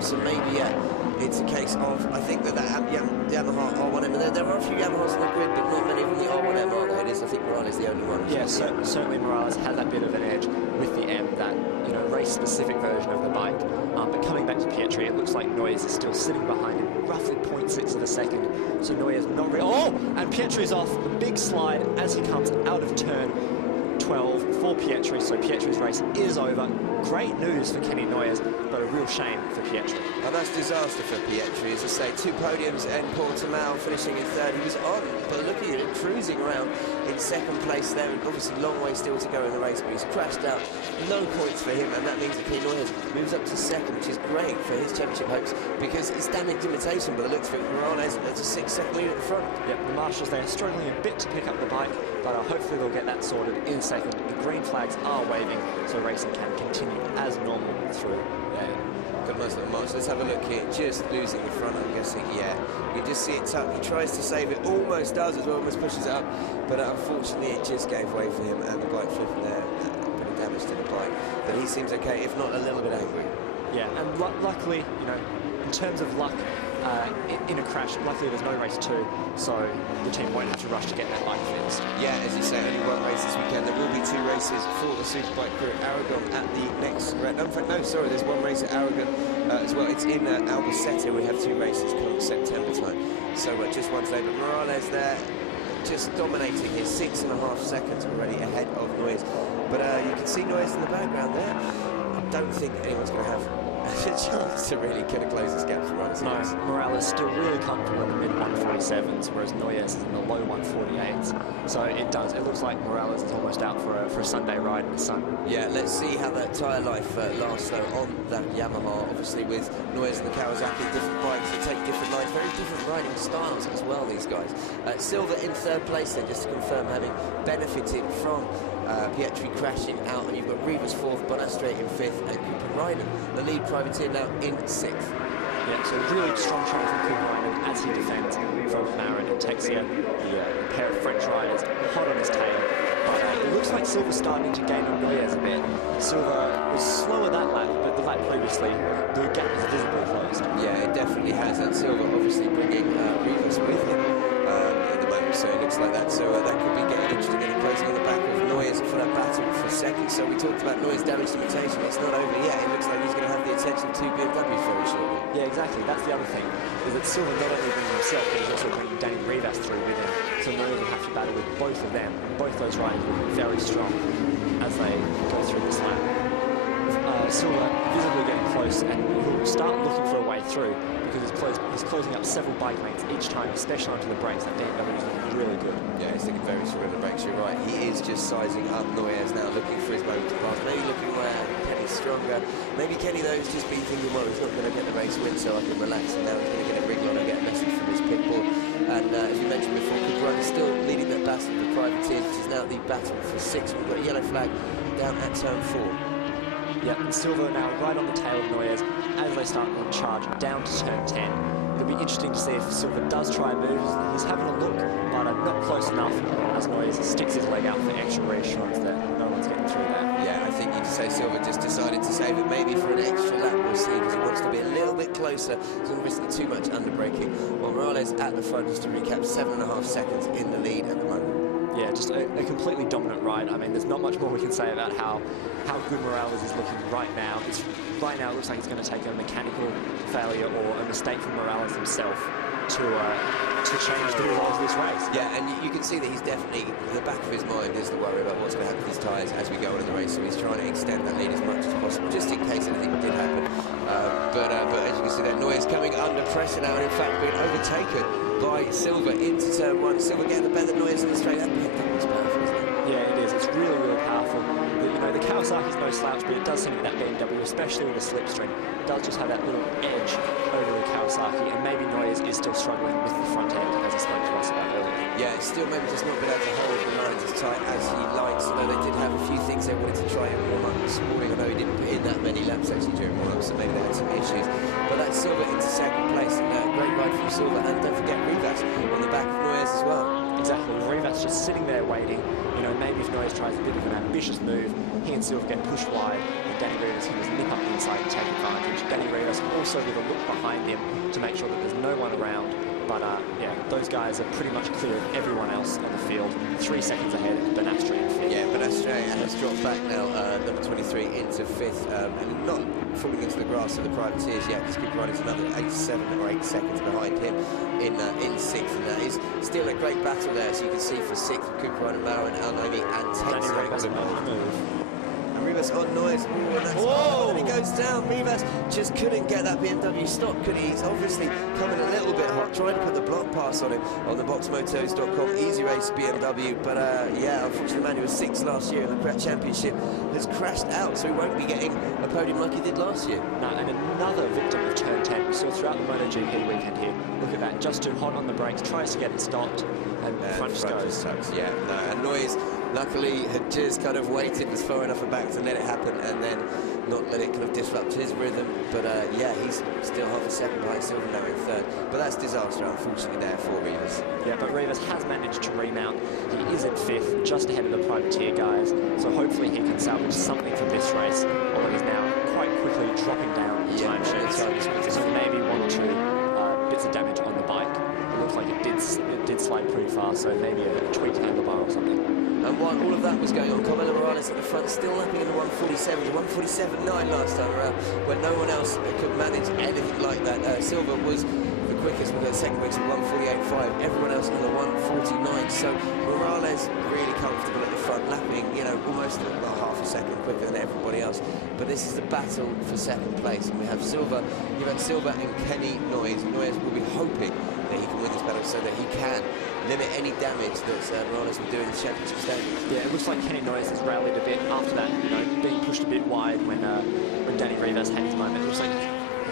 So maybe, yeah, it's a case of, I think that Yamaha R1M, and there are a few Yamahas on the grid, but not many from the R1M are there. It is, I think Morales is the only one. Yeah, certainly Morales has that bit of an edge with the M, that race-specific version of the bike. But coming back to Pietri, it looks like Noyes is still sitting behind him, roughly 0.6 of a second. So Noyes not really. Oh, and Pietri's off the big slide as he comes out of turn 12 for Pietri. So Pietri's race is over. Great news for Kenny Noyes, but a real shame for Pietri. Oh, that's disaster for Pietri. As I say, 2 podiums and Portimao finishing in 3rd. He was on, but look at him cruising around in 2nd place there. And obviously, long way still to go in the race, but he's crashed out. No points for him, and that means that Kenny Noyes moves up to 2nd, which is great for his championship hopes, because it's damaged imitation by the looks of it. Morales has a 6-second lead at the front. Yep, the marshals there struggling a bit to pick up the bike, but hopefully they'll get that sorted in 2nd. The green flags are waving, so racing can continue as normal through. Yeah, got a nice little march. Let's have a look here. Just losing the front, I'm guessing. Yeah, you can just see it tuck. He tries to save it, almost does as well, almost pushes it up, but unfortunately it just gave way for him, and the bike flipping there, pretty damage to the bike. But he seems okay, if not a little bit angry. Yeah, and luckily, in terms of luck, in a crash, luckily there's no race 2, so the team won't have to rush to get that bike fixed. Yeah, as you say, only 1 race this weekend. There will be 2 races for the Superbike crew at Aragon at the next... In fact, no, sorry, there's 1 race at Aragon as well. It's in Albacete. We have 2 races come September time. So just one today, but Morales there just dominating his 6.5 seconds already ahead of Noyes. But you can see Noyes in the background there. I don't think anyone's going to have a chance to really kind of close this gap for Morales. No, Morales still really comfortable in the mid-147s, whereas Noyes is in the low 148s. So it looks like Morales is almost out for a Sunday ride in the sun. Yeah, let's see how that tyre life lasts though on that Yamaha. Obviously with Noyes and the Kawasaki, different bikes that take different lines, very different riding styles as well, these guys. Silva in 3rd place then, just to confirm, having benefited from Pietri crashing out, and you've got Rivas 4th, Bonastre in 5th, and Cooper Ryden, the lead privateer, now in 6th. Yeah, so really strong shot from Cooper Ryden as he defends from Maurin and Texier, the pair of French riders hot on his tail. But it looks like Silva's starting to gain on Noyes a bit. Silva was slower that lap, but the lap previously, the gap was visibly closed. Yeah, it definitely has, and Silva obviously bringing Rivas with him at the moment, so it looks like that. So that could be getting interesting, getting closing on the back of Noyes for that battle for 2nd. So we talked about Noyes damage imitation. It's not over yet. It looks like he's going to have the attention of 2 BMWs very shortly. Yeah, exactly. That's the other thing, is that Silva not only brings himself, but he's also bringing Danny Rivas through with him. So Noyes will have to battle with both of them. Both those riders will be very strong as they go through this lap. Silva visibly getting close, and he'll start looking for a way through because he's closing up several bike mates each time, especially onto the brakes. That BMW is looking really good. Yeah, he's looking very strong on the brakes, you're right. He is just sizing up Noyes now, looking for his moment to pass. Maybe looking where Kenny's stronger. Maybe Kenny, though, has just been thinking, well, he's not going to get the race win, so I can relax, and now he's going to get a wriggle on and get a message from his pit board. And as you mentioned before, Cooper is still leading that battle of the privateers, which is now the battle for 6. We've got a yellow flag down at turn 4. Yeah, and Silva now right on the tail of Noyes as they start on charge down to turn 10. It'll be interesting to see if Silva does try and move. He's having a look, but not close enough as Noyes sticks his leg out for extra reassurance that no one's getting through there. Yeah, I think you could say Silva just decided to save it maybe for an extra lap, we'll see, because he wants to be a little bit closer, so not risking too much under-braking. While Morales at the front, just to recap, 7.5 seconds in the lead at the moment. Yeah, just a completely dominant ride. I mean, there's not much more we can say about how good Morales is looking right now. Right now, it looks like it's going to take a mechanical failure or a mistake from Morales himself to change the rules of this race. Yeah, and you can see that he's definitely, in the back of his mind, is the worry about what's going to happen to his tyres as we go on in the race. So he's trying to extend that lead as much as possible, just in case anything did happen. But as you can see, that Noyes coming under pressure now, and in fact being overtaken by Silva into turn 1. Silva getting the better Noyes on the straight. That was powerful, isn't it? Yeah, it is. It's really, really powerful. The Kawasaki's no slouch, but it does seem that BMW, especially with the slipstream, does just have that little edge over the Kawasaki, and maybe Noyes is still struggling with the front end, as I spoke to us about earlier. Yeah, it's still maybe just not been able to hold the lines as tight as he likes. I know they did have a few things they wanted to try in warm-up this morning. I know he didn't put in that many laps actually during warm-up, so maybe they had some issues. But that's Silva into second place, and a great ride from Silva, and don't forget Rivas on the back of Noyes as well. Exactly, Rivas just sitting there waiting. You know, maybe if Noyes tries a bit of an ambitious move, he and Silva get pushed wide, and Danny Rivas can just nip up the inside and take advantage. Danny Rivas also with a look behind him to make sure that there's no one around. But yeah, those guys are pretty much clear of everyone else on the field. 3 seconds ahead of Benastre in 5th. Yeah, Benastre has dropped back now, number 23 into 5th, and not falling into the grass of the privateers yet, because Cooper is another 7 or 8 seconds behind him in 6th, and that is still a great battle there, so you can see for 6th, Cooper and Mauro and Al-Naimi and 10th. Rivas on Noyes. Oh, and he goes down. Rivas just couldn't get that BMW stop, could he? He's obviously coming a little bit hot, trying to put the block pass on him on the boxmotos.com easy race BMW. But yeah, unfortunately, the man who was 6th last year in the Pret Championship has crashed out, so he won't be getting a podium like he did last year. No, and another victim of turn 10. We saw throughout the MotoGP weekend here. Look at that, just too hot on the brakes, tries to get it stopped, and front just goes. Yeah, no, and Noyes luckily had just kind of waited, was far enough back to let it happen, and then not let it kind of disrupt his rhythm. But yeah, he's still half a second behind Silva now in 3rd. But that's disaster, unfortunately, there for Rivas. Yeah, but Rivas has managed to remount. He is in 5th, just ahead of the privateer guys. So hopefully he can salvage something from this race, although he's now quite quickly dropping down the time sheets. So maybe 1 or 2 bits of damage on the bike. It looks like it did slide pretty fast, so maybe a tweaked handlebar or something. And while all of that was going on, Carmelo Morales at the front, still lapping in the 147, the 147.9 last time around, when no one else could manage anything like that. Silva was the quickest with a second race at 148.5, everyone else in the 149. So Morales really comfortable at the front, lapping, you know, almost about half a second quicker than everybody else. But this is the battle for second place, and we have Silva, you've had Silva and Kenny Noyes. Noyes will be hoping that he can win this battle so that he can limit any damage that Morales will do in the championship standings. Yeah, it looks like Kenny Noyes has rallied a bit after that, you know, being pushed a bit wide when Danny Rivas had his moment. It looks like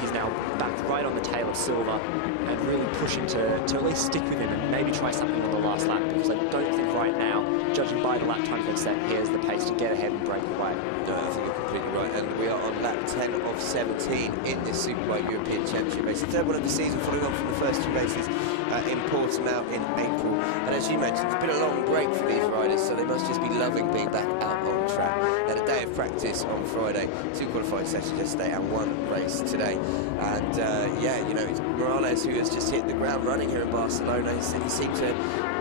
he's now back right on the tail of Silva and really pushing to at least stick with him and maybe try something on the last lap, because I don't think right now, judging by the lap time they've set, here's the pace to get ahead and break away. No, I think you're completely right, and we are on lap 10 of 17 in this Superbike European Championship race. The 3rd one of the season, following on from the first 2 races in Portimao in April. And as you mentioned, it's been a long break for these riders, so they must just be loving being back out on track. They had a day of practice on Friday, 2 qualifying sessions yesterday and 1 race today. And yeah, you know, it's Morales who has just hit the ground running here in Barcelona. He seemed to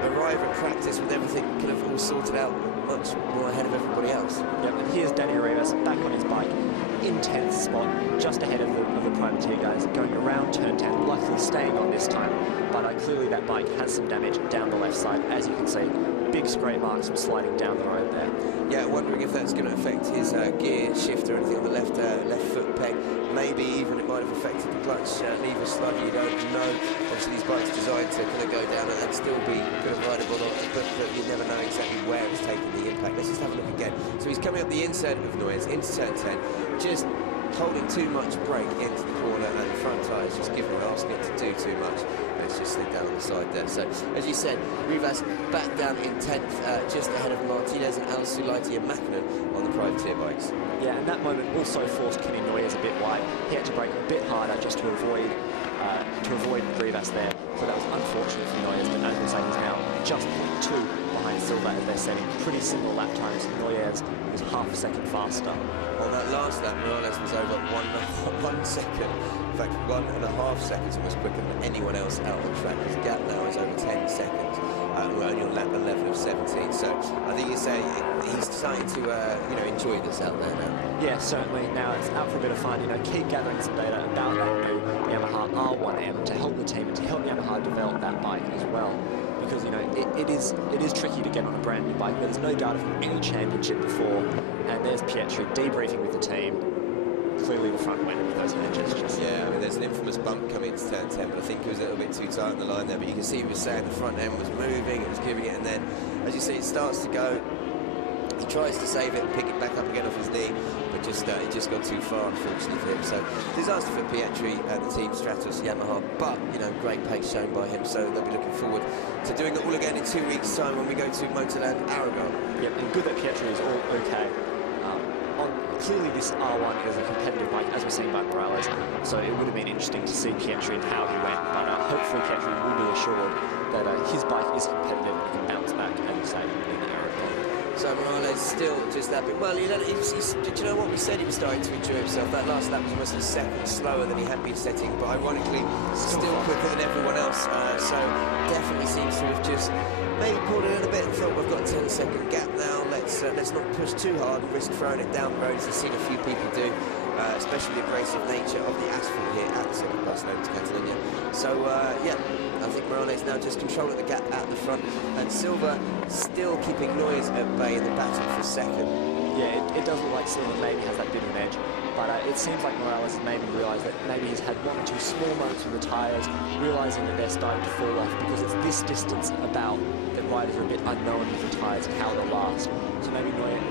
arrive at practice with everything kind of all sorted out much more ahead of everybody else. Yep, and here's Danny Rivas back on his bike. in 10th spot, just ahead of the privateer guys, going around turn 10, luckily staying on this time, but clearly that bike has some damage down the left side, as you can see. Big scrape marks from sliding down the road there. Yeah, wondering if that's going to affect his gear shift or anything on the left foot peg. Maybe even it might have affected the clutch lever slightly, you don't know. Obviously these bikes are designed to kind of go down and still be kind of rideable, but you never know exactly where it's taking the impact. Let's just have a look again. So he's coming up the inside of Noyes into turn 10, just holding too much brake into the corner, and the front tyres just asking it to do too much. And it's just slid down on the side there. So, as you said, Rivas back down in 10th, just ahead of Martinez and Al Sulaiti and Mackinnon on the privateer bikes. Yeah, and that moment also forced Kenny Noyes a bit wide. He had to brake a bit harder just to avoid Rivas there. So that was unfortunate for Noyes, but as we say, he's now just 0.2 behind Silva as they're setting pretty similar lap times. Noyes was half a second faster. On that last lap, Morales was over 1 second. In fact, 1.5 seconds almost quicker than anyone else out on track. His gap now is over 10 seconds. We're only on lap 11 of 17. So I think you say he's starting to enjoy this out there now. Yeah, certainly. Now it's out for a bit of fun. Keep gathering some data about that new Yamaha R1M to help the team and to help Yamaha develop that bike as well. Because it is tricky to get on a brand new bike. There's no data from any championship before, and there's Pietri debriefing with the team. Clearly the front winner with those hand gestures. Yeah, I mean there's an infamous bump coming into turn 10, but I think it was a little bit too tight on the line there. But you can see he was saying the front end was moving, it was giving it, and then as you see it starts to go. He tries to save it and pick it back up again off his knee, but it just got too far, unfortunately for him. So disaster for Pietri and the team Stratos Yamaha, but great pace shown by him. So they'll be looking forward to doing it all again in 2 weeks' time when we go to Motorland Aragon. Yep, and good that Pietri is all okay. Clearly this R1 is a competitive bike, as we're seeing by Morales, so it would have been interesting to see Pietri and how he went, but hopefully Pietri will be assured that his bike is competitive and can bounce back, as you say, in the Aragon. So Morales still just that bit. Well, did you know what we said? He was starting to enjoy himself. That last lap was almost a second slower than he had been setting, but ironically still quicker than everyone else. So definitely seems to have just maybe pulled a little bit and thought we've got a 10-second gap now. Let's not push too hard and risk throwing it down the road, as we've seen a few people do, especially the abrasive nature of the asphalt here at the Circuit Barcelona to Catalonia. So yeah, I think Morales now just controlling the gap at the front, and Silva still keeping Noyes at bay in the battle for second. Yeah, it does look like Silva maybe has that bit of an edge, but it seems like Morales has maybe realised that maybe he's had 1 or 2 small moments with the tyres, realising that they're starting to fall off because it's this distance about that riders are a bit unknown with the tyres and how they'll last.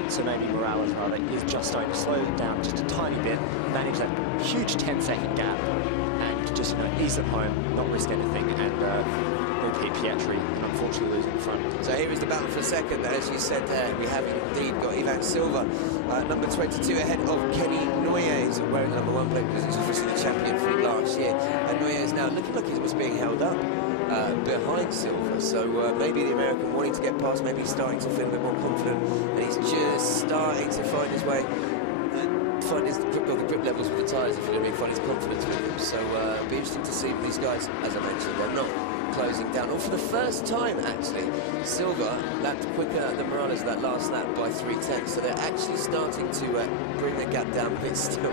So maybe Morales rather is just starting to slow it down just a tiny bit, manage that huge 10-second gap, and just ease it home, not risk anything, and repeat Pietri, unfortunately losing the front. So here is the battle for second. As you said there, we have indeed got Ivan Silva, number 22, ahead of Kenny Noyes, wearing the number 1 plate because he's obviously the champion from last year. And Noyes now looking like he was being held up behind Silva. So maybe the American wanting to get past, maybe he's starting to feel a bit more confident, and he's just starting to find his way, find the grip levels with the tyres, if you know what I mean, find his confidence with them. So it'll be interesting to see these guys, as I mentioned, they're not closing down. Or for the first time, actually, Silva lapped quicker than Morales that last lap by 3/10. So they're actually starting to bring the gap down, but it's still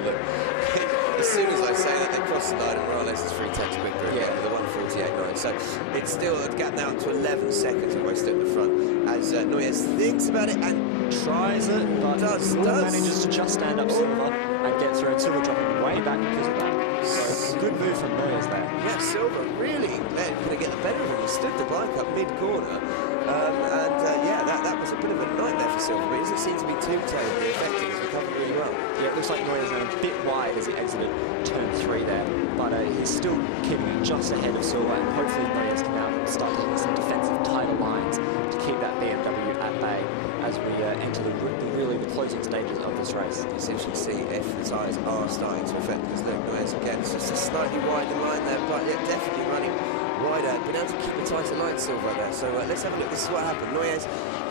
as soon as I say that, they cross the line and Morales is 3/10 quicker again with a 1:48.9. So it's still a gap now to 11 seconds almost at the front as Noyes thinks about it and tries it, but manages to just stand up Silva and get through, and Silva dropping way back because of that. So a good move from Noyes there. Yeah, Silva really going to get the better of him. He stood the bike up mid-corner, yeah, that was a bit of a nightmare for Silva, but he doesn't seem to be too terribly effective. He's recovered really well. Yeah, it looks like Noyes ran a bit wide as he exited turn 3 there, but he's still keeping it just ahead of Silva, and hopefully Noyes can now start to hit some defensive tighter lines to keep that BMW at bay as we enter really the closing stages of this race. It's interesting to see if the tyres are starting to affect, because look, Noyes again, it's just a slightly wider line there, but yeah, definitely running wider, been able to keep the tighter line Silva there. So let's have a look. This is what happened. Noyes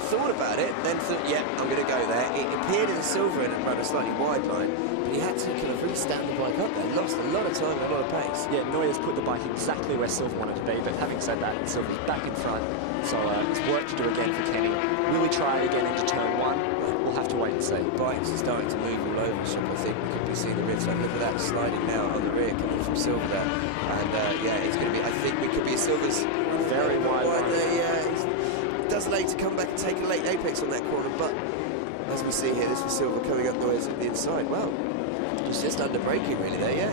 thought about it, then thought, yeah, I'm going to go there. It appeared as Silva had run a slightly wide line, but he had to kind of re-stand the bike up there. Lost a lot of time and a lot of pace. Yeah, Noyes put the bike exactly where Silva wanted to be, but having said that, Silva's back in front, so it's work to do again for Kenny. Will he try it again into turn 1? we'll have to wait and see. Bikes are starting to move all over the shop. I think we could be seeing the Repsol. Look at that sliding now on the rear coming from Silver there. And yeah, it's going to be, I think we could be a Silver's very wide there. Yeah, it does allow you to come back and take a late apex on that corner, but as we see here, this was Silver coming up noise at the inside. Well, he's just under braking really there, yeah.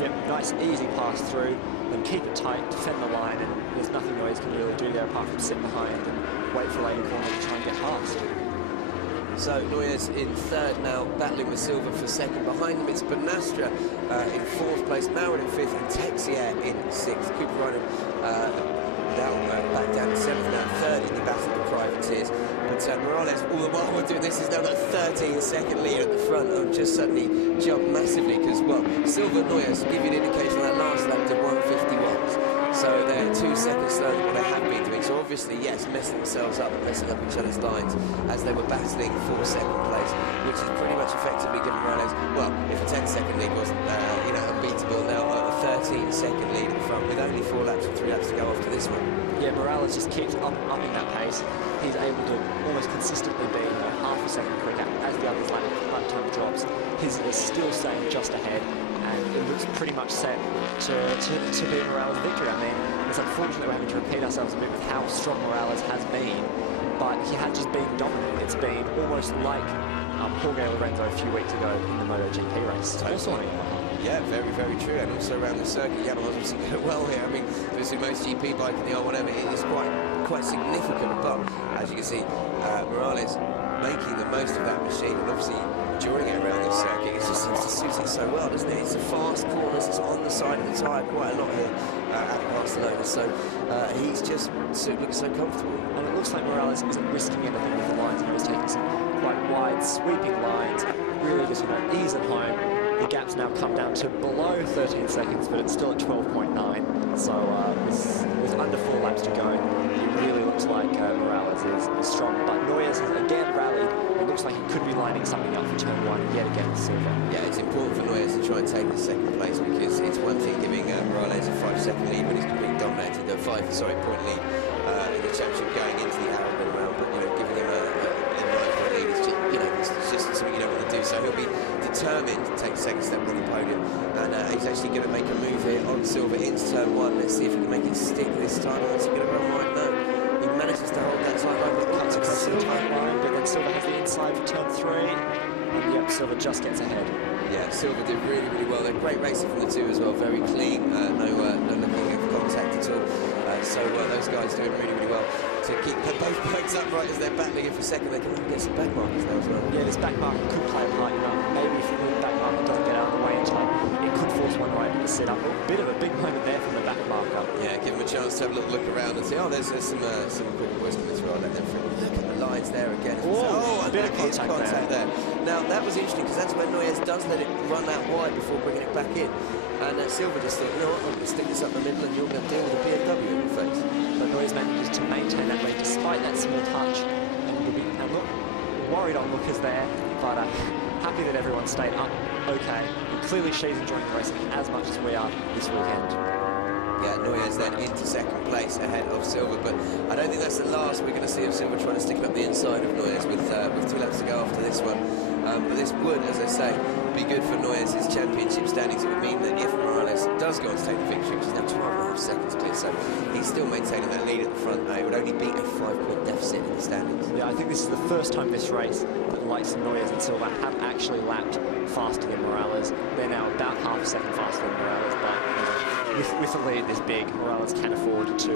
Yep, nice easy pass through, then keep it tight, defend the line, and there's nothing Noyes can really do there apart from sit behind and wait for later corner to try and get past. So Noyes in third now, battling with Silver for second. Behind them it's Bonastra in fourth place, Maurin in fifth, and Texier in sixth. Cooper Ryan down back down to seventh now, third in the battle of the privateers. But Morales, all the while we're doing this, is now got a 13-second lead at the front. And just suddenly jumped massively because, well, Silver and Noyes give you an indication that last lap did 151s. So they're 2 seconds slower than what they have been doing. So obviously, yes, messing themselves up and messing up each other's lines as they were battling for second place, which is pretty much effectively giving Morales, well, if a 10-second lead wasn't, unbeatable, now a 13-second lead at the front with only 4 laps or 3 laps to go after this one. Yeah, Morales just keeps upping that pace. He's able to almost consistently be half a second quicker as the others' lap time drops. His is still staying just ahead, and it looks pretty much set to be Morales' victory. I mean, it's unfortunate we're having to repeat ourselves a bit with how strong Morales has been, but he had just been dominant. It's been almost like Jorge Lorenzo a few weeks ago in the MotoGP race. Also on yeah, very, very true. And also around the circuit, Yamaha's obviously going well here. I mean, obviously most GP bike in the R1M is quite significant, but as you can see, Morales making the most of that machine, and obviously during it around this circuit, it just seems to suit it so well, doesn't it? It's a fast corners, it's on the side of the tyre quite a lot here at Barcelona, so he's just looks so comfortable. And it looks like Morales isn't risking anything with the lines. He was taking some quite wide, sweeping lines, really just ease it home. The gap's now come down to below 13 seconds, but it's still at 12.9. So with under 4 laps to go, it really looks like Morales is strong. But Noyes has again rallied. It looks like he could be lining something up for turn 1 yet again with Silver. Yeah, it's important for Noyes to try and take the second place, because it's one thing giving Morales a 5-second lead when he's completely dominated, the 5-point lead in the championship going into the Aragon round, but giving him a 9-point lead is just, it's just something you don't want to do. So he'll be determined to take the second step on the podium, and he's actually going to make a move here on Silver into turn 1. Let's see if he can make it stick this time. Or is he going to run wide? No, he manages to hold that tight line, but cuts across the tight line. But then Silver has the inside for turn 3, and yep, Silver just gets ahead. Yeah, Silver did really, really well. They're great racing from the two as well. Very clean, no looking of contact at all. So those guys doing really, really well to keep both bikes upright as they're battling it for second. They can get some back markers now as well. Yeah, this back marker could play a part. Maybe if the back marker doesn't get out of the way in time, it could force one rider to sit up. A bit of a big moment there from the back marker. Yeah, give them a chance to have a little look around and see, oh, there's some quick boys coming through. I'll let them through. Look at the lines there again. A bit of contact there. Now, that was interesting, because that's when Noyes does let it run out wide before bringing it back in. And Silver just thought, you know what, I'm going to stick this up the middle and you're going to deal with a BMW in your face. But Noyes manages to maintain that lead despite that small touch. And look, worried onlookers there, but happy that everyone stayed up okay. And clearly she's enjoying the racing as much as we are this weekend. Yeah, Noyes then into second place ahead of Silver, but I don't think that's the last we're going to see of Silver trying to stick it up the inside of Noyes with 2 laps to go after this one. But this would, as I say, be good for Noyes' championship standings. It would mean that if Morales does go on to take the victory, which is now 12.5 seconds clear, so he's still maintaining that lead at the front. It would only be a 5-point deficit in the standings. Yeah, I think this is the first time this race that the likes of Noyes and Silva have actually lapped faster than Morales. They're now about half a second faster than Morales, but with a lead this big, Morales can afford to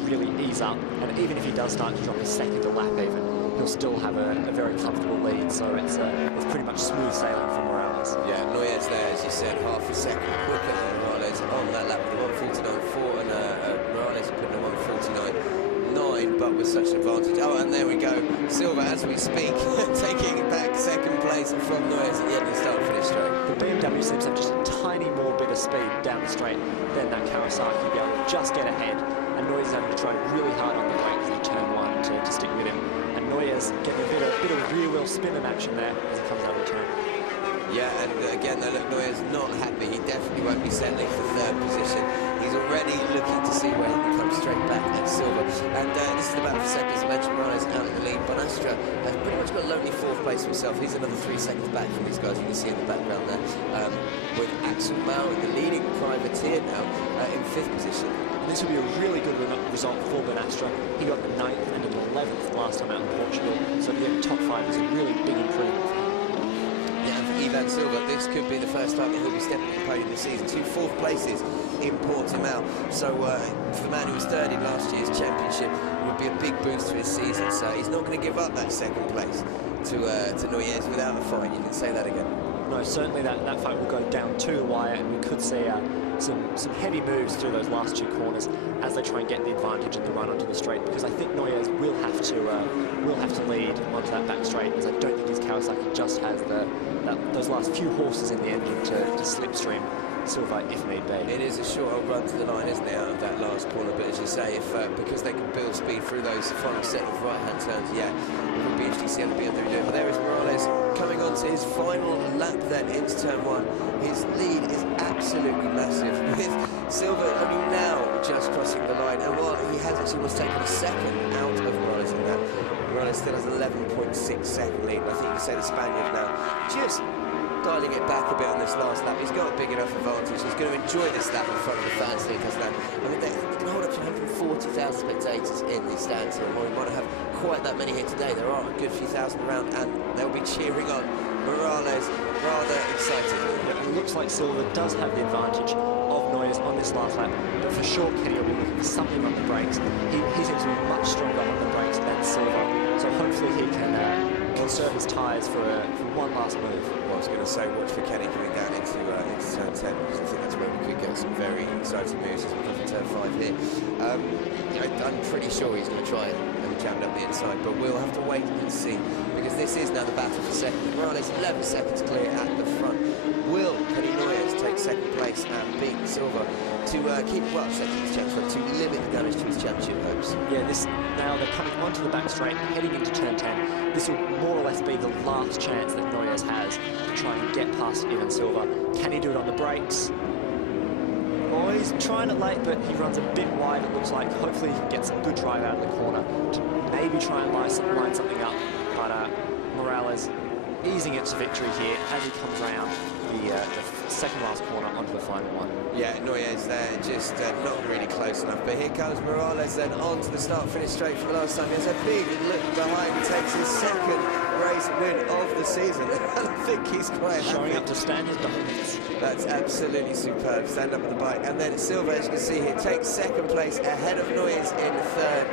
really ease up, and even if he does start to drop a second a lap even, he'll still have a very comfortable lead, so it's pretty much smooth sailing for Morales. Yeah, Noyes there, as you said, half a second quicker than Morales on that lap with a 1:49.4, and Morales putting a 1:49.9, but with such an advantage. Oh, and there we go. Silva, as we speak, taking back second place from Noyes at the end of the start-finish straight. The BMW seems to have just a tiny more bit of speed down the straight than that Kawasaki to be able to just get ahead, and Noyes is having to try really hard on the brakes in turn 1 to stick with him. And Noyes getting a bit of rear wheel spin in action there as he comes out of the turn. Yeah, and again, though, look, Noyes not happy. He definitely won't be settling for third position. He's already looking to see where he can come straight back back at Silva. And this is the battle for second, as I mentioned. Morales out in the lead. Bonastra has pretty much got a lonely fourth place himself. He's another 3 seconds back from these guys you can see in the background there. With Axel Maurer, the leading privateer now, in 5th position. And this will be a really good result for Bonastra. He got the 9th and an 11th last time out in Portugal, so to get the top 5 is a really big improvement for him. Yeah, and for Ivan Silva, this could be the first time that he'll be stepping on the podium this season. 2 4th places in Portimao. So for the man who was 3rd in last year's championship, it would be a big boost to his season. So he's not going to give up that 2nd place to Noyes without a fight. You can say that again. No, certainly that fight will go down to the wire, and we could see some heavy moves through those last 2 corners as they try and get the advantage in the run onto the straight, because I think Noyes will have to lead onto that back straight, as I don't think his Kawasaki just has those last few horses in the engine to slipstream Silva if need be. It is a short old run to the line, isn't it, out of that last corner, but as you say, if because they can build speed through those final set of right-hand turns, yeah, it would be interesting to see how the BMW do it. But there is Morales coming on to his final lap then into turn 1. His lead is absolutely massive, with Silva only now just crossing the line, and while he has actually almost taken a second out of Morales in that, Morales still has 11.6 second lead. I think you can say the Spaniard now just dialing it back a bit on this last lap. He's got a big enough advantage. He's going to enjoy this lap in front of the fans here, because I mean, they can hold up to 140,000 spectators in the stands here. Well, we might not have quite that many here today. There are a good few thousand around, and they'll be cheering on Morales rather excited. It looks like Silva does have the advantage of Noyes on this last lap, but for sure Kenny will be looking for something on the brakes. He seems to be much stronger on the brakes than Silva, so hopefully he can conserve his tyres for one last move. Well, I was going to say, watch for Kenny coming down into turn 10, because I think that's where we could get some very exciting moves as we come to turn 5 here. I'm pretty sure he's going to try it and jam it up the inside, but we'll have to wait and see, because this is now the battle for second. Morales 11 seconds clear at the front. Will Kenny Noyes take 2nd place and beat Silva to keep, well, second in his championship, to limit the damage to his championship hopes? Yeah, now they're coming onto the back straight, heading into turn 10. This will more or less be the last chance that Noyes has to try and get past Ivan Silva. Can he do it on the brakes? Oh, he's trying it late, but he runs a bit wide, it looks like. Hopefully he can get some good drive out of the corner to maybe try and line something up. But Morales easing it to victory here as he comes around the second last corner onto the final one. Yeah, Noyes there, just not really close enough. But here comes Morales then on to the start-finish straight for the last time. He has a big look behind. He takes his 2nd race win of the season. I think he's quite showing happy. up to standard dominance. That's absolutely superb. Stand up on the bike. And then Silva, as you can see here, takes 2nd place ahead of Noyes in 3rd.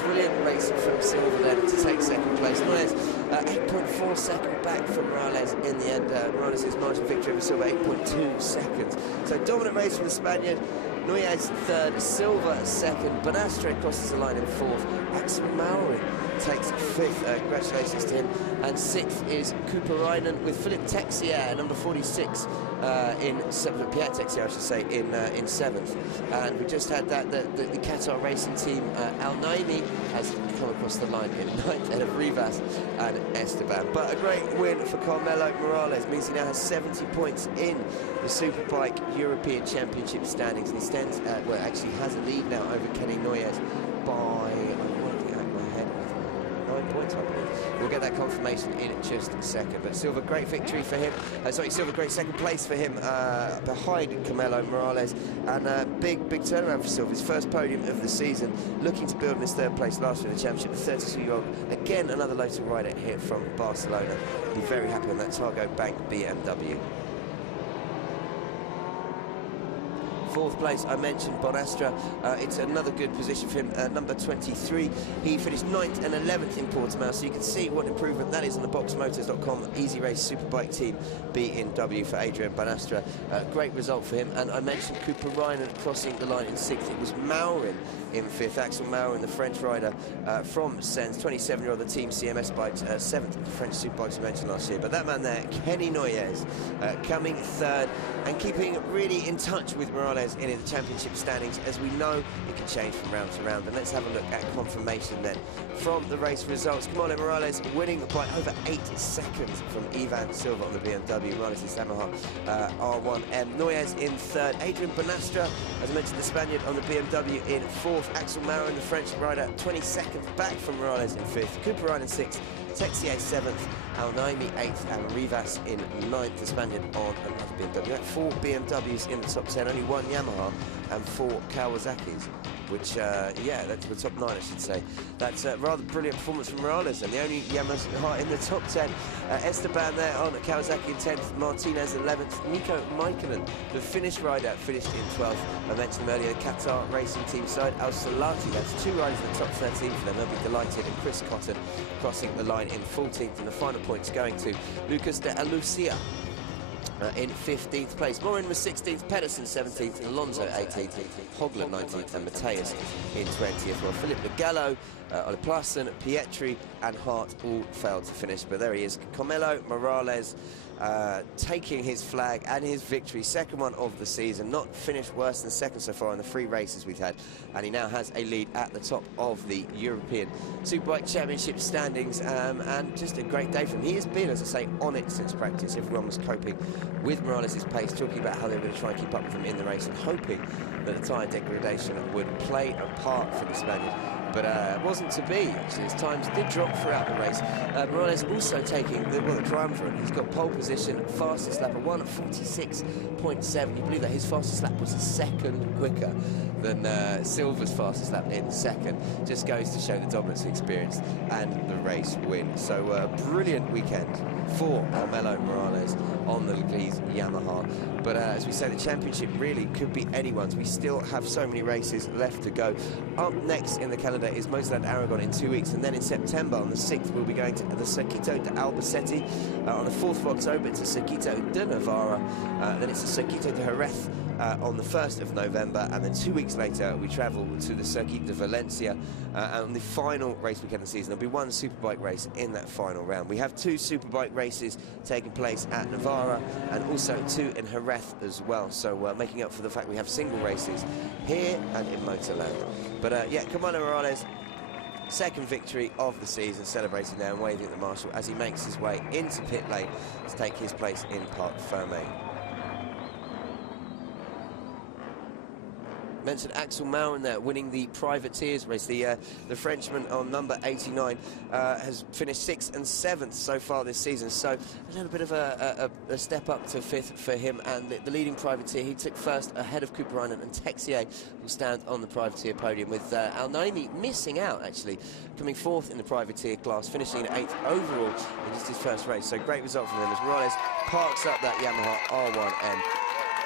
Brilliant racing from Silva then to take 2nd place. Noyes 8.4 seconds back from Morales in the end. Morales' margin victory over Silva 8.2 seconds. So dominant race from the Spaniard. Noyes 3rd, Silva 2nd, Bonastra crosses the line in 4th, Axel Maurer takes 5th, congratulations to him, and 6th is Kuparainen with Philip Texier, number 46, in 7th, Pierre Texier I should say, in 7th. And we just had that, the Qatar racing team, Al Naimi has come across the line in 9th, ahead of Rivas and Esteban. But a great win for Carmelo Morales, means he now has 70 points in the Superbike European Championship standings, and he stands, well, actually has a lead now over Kenny Noyes by, I'm working out in my head, 9 points, I believe. We'll get that confirmation in just a second. But Silva, great victory for him. Silva, great 2nd place for him behind Carmelo Morales. And big turnaround for Silva. His 1st podium of the season. Looking to build on his 3rd place last year in the championship. The 32-year-old, again, another local rider here from Barcelona. He'll be very happy on that Targo Bank BMW. 4th place, I mentioned Bonastra. It's another good position for him, number 23. He finished 9th and 11th in Portimao, so you can see what improvement that is on the boxmotors.com Easy Race Superbike Team BMW for Adrian Bonastra. Great result for him. And I mentioned Kuparainen crossing the line in 6th. It was Maurin in 5th. Axel Maurin, the French rider from Sens, 27-year-old, the Team CMS bikes, 7th of the French Superbikes I mentioned last year. But that man there, Kenny Noyes, coming 3rd and keeping really in touch with Morales Morales in the championship standings. As we know, it can change from round to round. And let's have a look at confirmation then from the race results. Kamala Morales winning by over 8 seconds from Ivan Silva on the BMW. Morales' Yamaha R1M. Noyes in third. Adrian Bonastra, as I mentioned, the Spaniard on the BMW in fourth. Axel Marin, the French rider, 20 seconds back from Morales in fifth. Cooper in sixth. Texier 7th, Al-Naimi 8th, and Rivas in 9th, the Spaniard on another BMW. 4 BMWs in the top 10, only 1 Yamaha and 4 Kawasaki's, which, yeah, that's the top 9, I should say. That's a rather brilliant performance from Morales, and the only Yamaha in the top 10. Esteban there on Kawasaki in 10th, Martinez 11th, Nico Mikkinen, the Finnish rider, finished in 12th. I mentioned him earlier, Qatar Racing Team side, Al Salati, that's 2 riders in the top 13 for them, they'll be delighted, and Chris Cotton crossing the line in 14th, and the final points going to Lucas de Alucia in 15th place. Morin was 16th, Pedersen 17th, Alonso 18th, Hogler 19th, and Mateus in 20th. Well, Philip Gallo, Ole Plassen, Pietri and Hart all failed to finish, but there he is. Carmelo Morales taking his flag and his victory, second one of the season, not finished worse than second so far in the 3 races we've had, and he now has a lead at the top of the European Superbike Championship standings, and just a great day for him. He has been, as I say, on it since practice. Everyone was coping with Morales' pace, talking about how they were going to try and keep up with him in the race and hoping that the tyre degradation would play a part for the Spaniard. But it wasn't to be, actually. His times did drop throughout the race. Morales also taking the triumvirate. He's got pole position, fastest lap, a 1:46.7. You believe that? His fastest lap was a second quicker than Silva's fastest lap in second. Just goes to show the dominance experience and the race win. So brilliant weekend for Carmelo Morales on the Lees Yamaha. But as we say, the championship really could be anyone's. We still have so many races left to go. Up next in the calendar is Motorland Aragon in 2 weeks, and then in September on the 6th we'll be going to the Circuito de Albacete. On the 4th of October it's the Circuito de Navarra, then it's the Circuito de Jerez on the 1st of November, and then 2 weeks later we travel to the Circuit de Valencia, and on the final race weekend of the season there'll be 1 Superbike race in that final round. We have 2 Superbike races taking place at Navarra and also 2 in Jerez as well, so making up for the fact we have single races here and in Motorland. But yeah, Camilo Morales, second victory of the season, celebrating there and waving at the marshal as he makes his way into pit lane to take his place in Parc Fermé. Mentioned Axel Marin there, winning the Privateers race. The Frenchman on number 89 has finished 6th and 7th so far this season. So a little bit of a step up to 5th for him. And the leading Privateer, he took first ahead of Cooperainen, and Texier will stand on the Privateer podium, with Al-Naimi missing out, actually, coming 4th in the Privateer class, finishing at 8th overall in just his first race. So great result from him as Morales parks up that Yamaha R1M,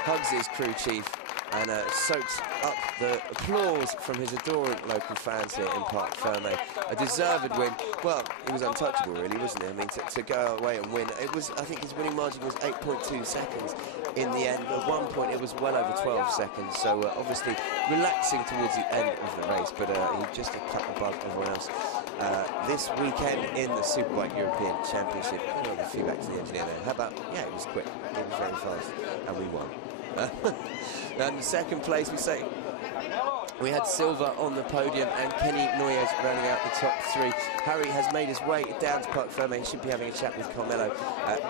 hugs his crew chief, and soaks up the applause from his adoring local fans here in Parc Fermé. A deserved win. Well, he was untouchable, really, wasn't he? I mean, to go away and win. It was, I think his winning margin was 8.2 seconds in the end. At one point, it was well over 12 seconds. So obviously relaxing towards the end of the race, but he just a cut above everyone else. This weekend in the Superbike European Championship. I don't know the feedback to the engineer there. How about, yeah, it was quick. It was very fast, and we won. And second place, we had Silva on the podium and Kenny Noyes rounding out the top 3. Harry has made his way down to Parc Fermé. He should be having a chat with Carmelo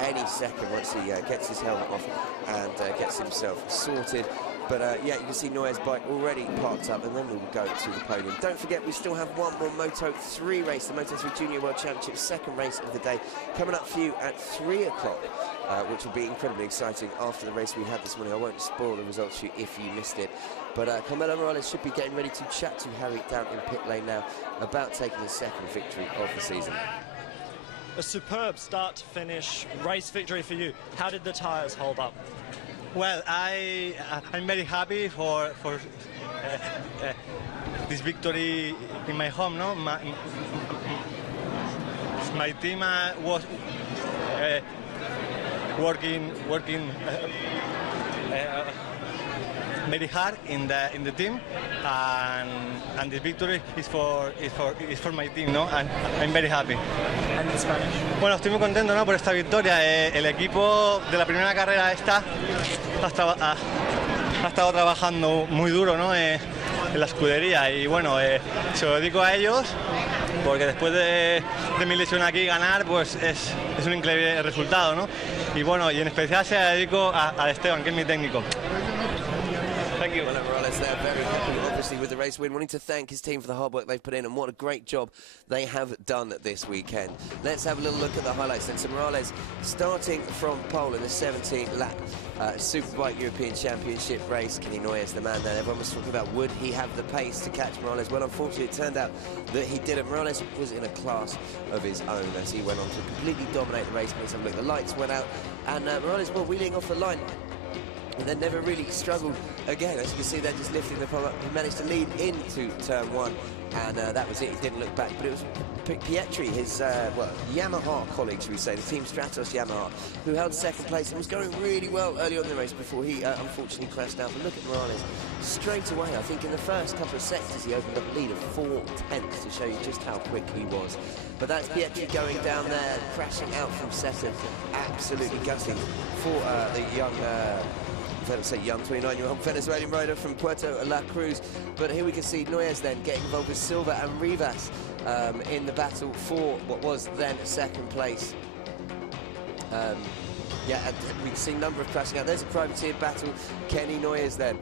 any second once he gets his helmet off and gets himself sorted. But yeah, you can see Noyes' bike already parked up, and then we will go to the podium. Don't forget, we still have one more Moto3 race, the Moto3 Junior World Championship, second race of the day, coming up for you at 3 o'clock, which will be incredibly exciting after the race we had this morning. I won't spoil the results for you if you missed it. But Carmelo Morales should be getting ready to chat to Harry down in pit lane now about taking his second victory of the season. A superb start to finish race victory for you. How did the tyres hold up? Well, I'm very happy for this victory in my home. No, my team was working very hard in the team, and the victory is for my team, no? And I'm very happy. And in Spanish? Bueno, estoy muy contento, ¿no?, por esta victoria. El equipo de la primera carrera esta ha estado trabajando muy duro, ¿no? En la escudería, y bueno, se lo dedico a ellos porque después de mi lesión aquí ganar pues es un increíble resultado, ¿no? Y bueno, y en especial se lo dedico a Esteban, que es mi técnico. Thank you. Well, Morales there, very happy, obviously, with the race win. Wanting to thank his team for the hard work they've put in, and what a great job they have done this weekend. Let's have a little look at the highlights then. So Morales starting from pole in the 17th lap Superbike European Championship race. Kenny Noyes, the man there. Everyone was talking about, would he have the pace to catch Morales? Well, unfortunately, it turned out that he didn't. Morales was in a class of his own as he went on to completely dominate the race. Let's have a look. The lights went out, and Morales, well, wheeling off the line, and then never really struggled again. As you can see, they're just lifting the pole up. He managed to lead into turn one, and that was it. He didn't look back. But it was Pietri, his Yamaha colleague, should we say, the Team Stratos Yamaha, who held second place and was going really well early on in the race before he unfortunately crashed out. But look at Morales straight away. I think in the first couple of sectors he opened up a lead of 4/10 to show you just how quick he was. But that's Pietri going down there, crashing out from second, absolutely gutting for the young. Let's say young 29-year-old Venezuelan rider from Puerto La Cruz. But here we can see Noyes then getting involved with Silva and Rivas in the battle for what was then second place. Yeah, and we can see a number of crashing out. There's a privateer battle. Kenny Noyes then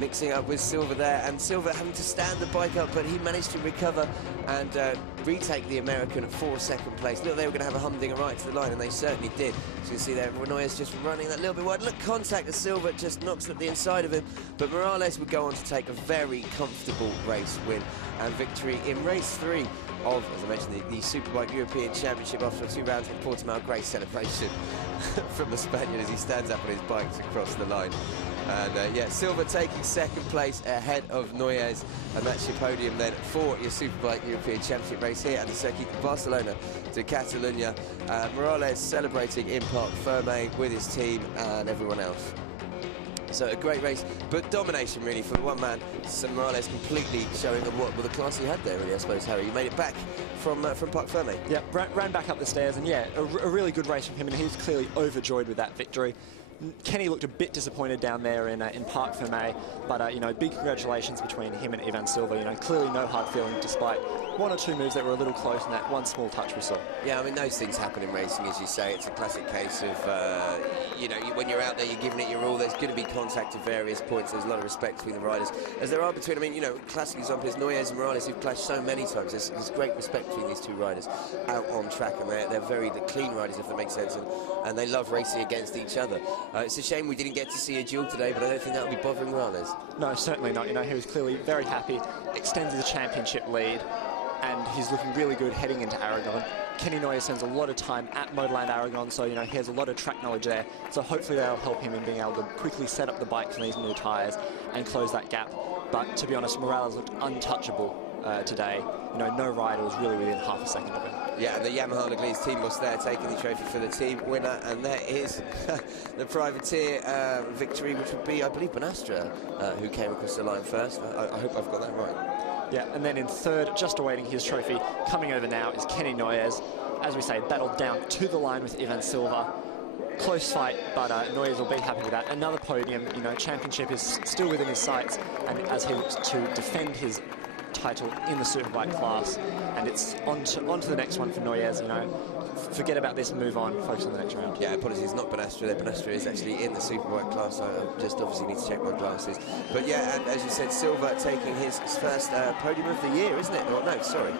mixing up with Silva there, and Silva having to stand the bike up, but he managed to recover and retake the American for second place. Look, they were going to have a humdinger right to the line, and they certainly did. So you can see there, Noyes just running that little bit wide. Look, contact as Silva just knocks at the inside of him, but Morales would go on to take a very comfortable race win and victory in race 3 of, as I mentioned, the Superbike European Championship after 2 rounds in Portimao. Great celebration from the Spaniard as he stands up on his bike to cross the line. And yeah, Silva taking second place ahead of Noyes, and that's your podium then for your Superbike European Championship race here at the circuit of Barcelona to Catalunya. Morales celebrating in Parc Ferme with his team and everyone else. So a great race, but domination really for one man. So Morales completely showing them what the class he had there, really, I suppose, Harry. You made it back from Parc Ferme. Yeah, ran back up the stairs, and yeah, a really good race from him, and he was clearly overjoyed with that victory. Kenny looked a bit disappointed down there in Parc Ferme, but you know, big congratulations between him and Ivan Silva. You know, clearly no hard feeling despite 1 or 2 moves that were a little close and that one small touch we saw. Yeah, I mean, those things happen in racing, as you say. It's a classic case of, you know, when you're out there, you're giving it your all. There's going to be contact at various points. There's a lot of respect between the riders, as there are between, I mean, you know, classic example is Noyes and Morales, who've clashed so many times. There's great respect between these two riders out on track, and they're very clean riders, if that makes sense, and they love racing against each other. It's a shame we didn't get to see a duel today, but I don't think that would be bothering Morales. No, certainly not. You know, he was clearly very happy, extends his championship lead, and he's looking really good heading into Aragon. Kenny Noyes spends a lot of time at Motorland Aragon, so you know he has a lot of track knowledge there. So hopefully that'll help him in being able to quickly set up the bike for these new tyres and close that gap. But to be honest, Morales looked untouchable today. You know, no rider was really within half a second of him. Yeah, and the Yamaha Leglise team was there taking the trophy for the team winner, and there is the privateer victory, which would be, I believe, Bonastra, who came across the line first. I hope I've got that right. Yeah, and then in third, just awaiting his trophy, coming over now is Kenny Noyes. As we say, battled down to the line with Ivan Silva. Close fight, but Noyes will be happy with that. Another podium, you know, championship is still within his sights, and as he looks to defend his title in the Superbike class, and it's on to the next one for Noyes. You know, forget about this, move on, focus on the next round. Yeah, apologies, not Bonastra there. Bonastra is actually in the Superbike class. I just obviously need to check my glasses. But yeah, and as you said, Silva taking his first podium of the year, isn't it? Oh, no, sorry.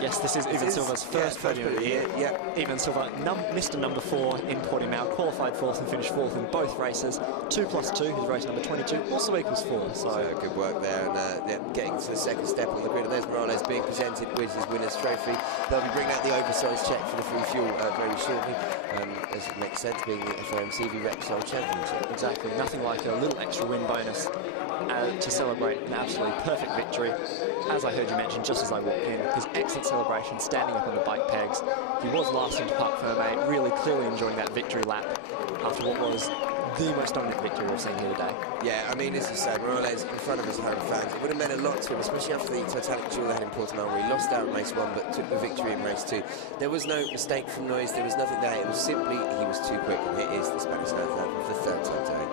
Yes, this is Ivan Silva's first podium of the year. Yeah. Ivan Silva, Mr. number 4 in Portimao, qualified 4th and finished 4th in both races. 2 plus 2, his race number 22, also equals 4. So good work there, and yeah, getting to the second step on the grid. And there's Morales being presented with his winner's trophy. They'll be bringing out the oversized check for the free fuel very shortly, as it makes sense, being the FOMCV Repsol Championship. Exactly, nothing like a little extra win bonus to celebrate an absolutely perfect victory. As I heard you mention just as I walked in, his excellent celebration, standing up on the bike pegs. He was last into Parc Ferme, really clearly enjoying that victory lap after what was the most dominant victory we've seen here today. Yeah, I mean, as you said, Morales in front of his home fans, it would have meant a lot to him, especially after the Titanic duel they had in Portimao, where he lost out in race 1 but took the victory in race 2. There was no mistake from Noyes, there was nothing there, it was simply he was too quick, and it is the Spanish anthem for the 3rd time today.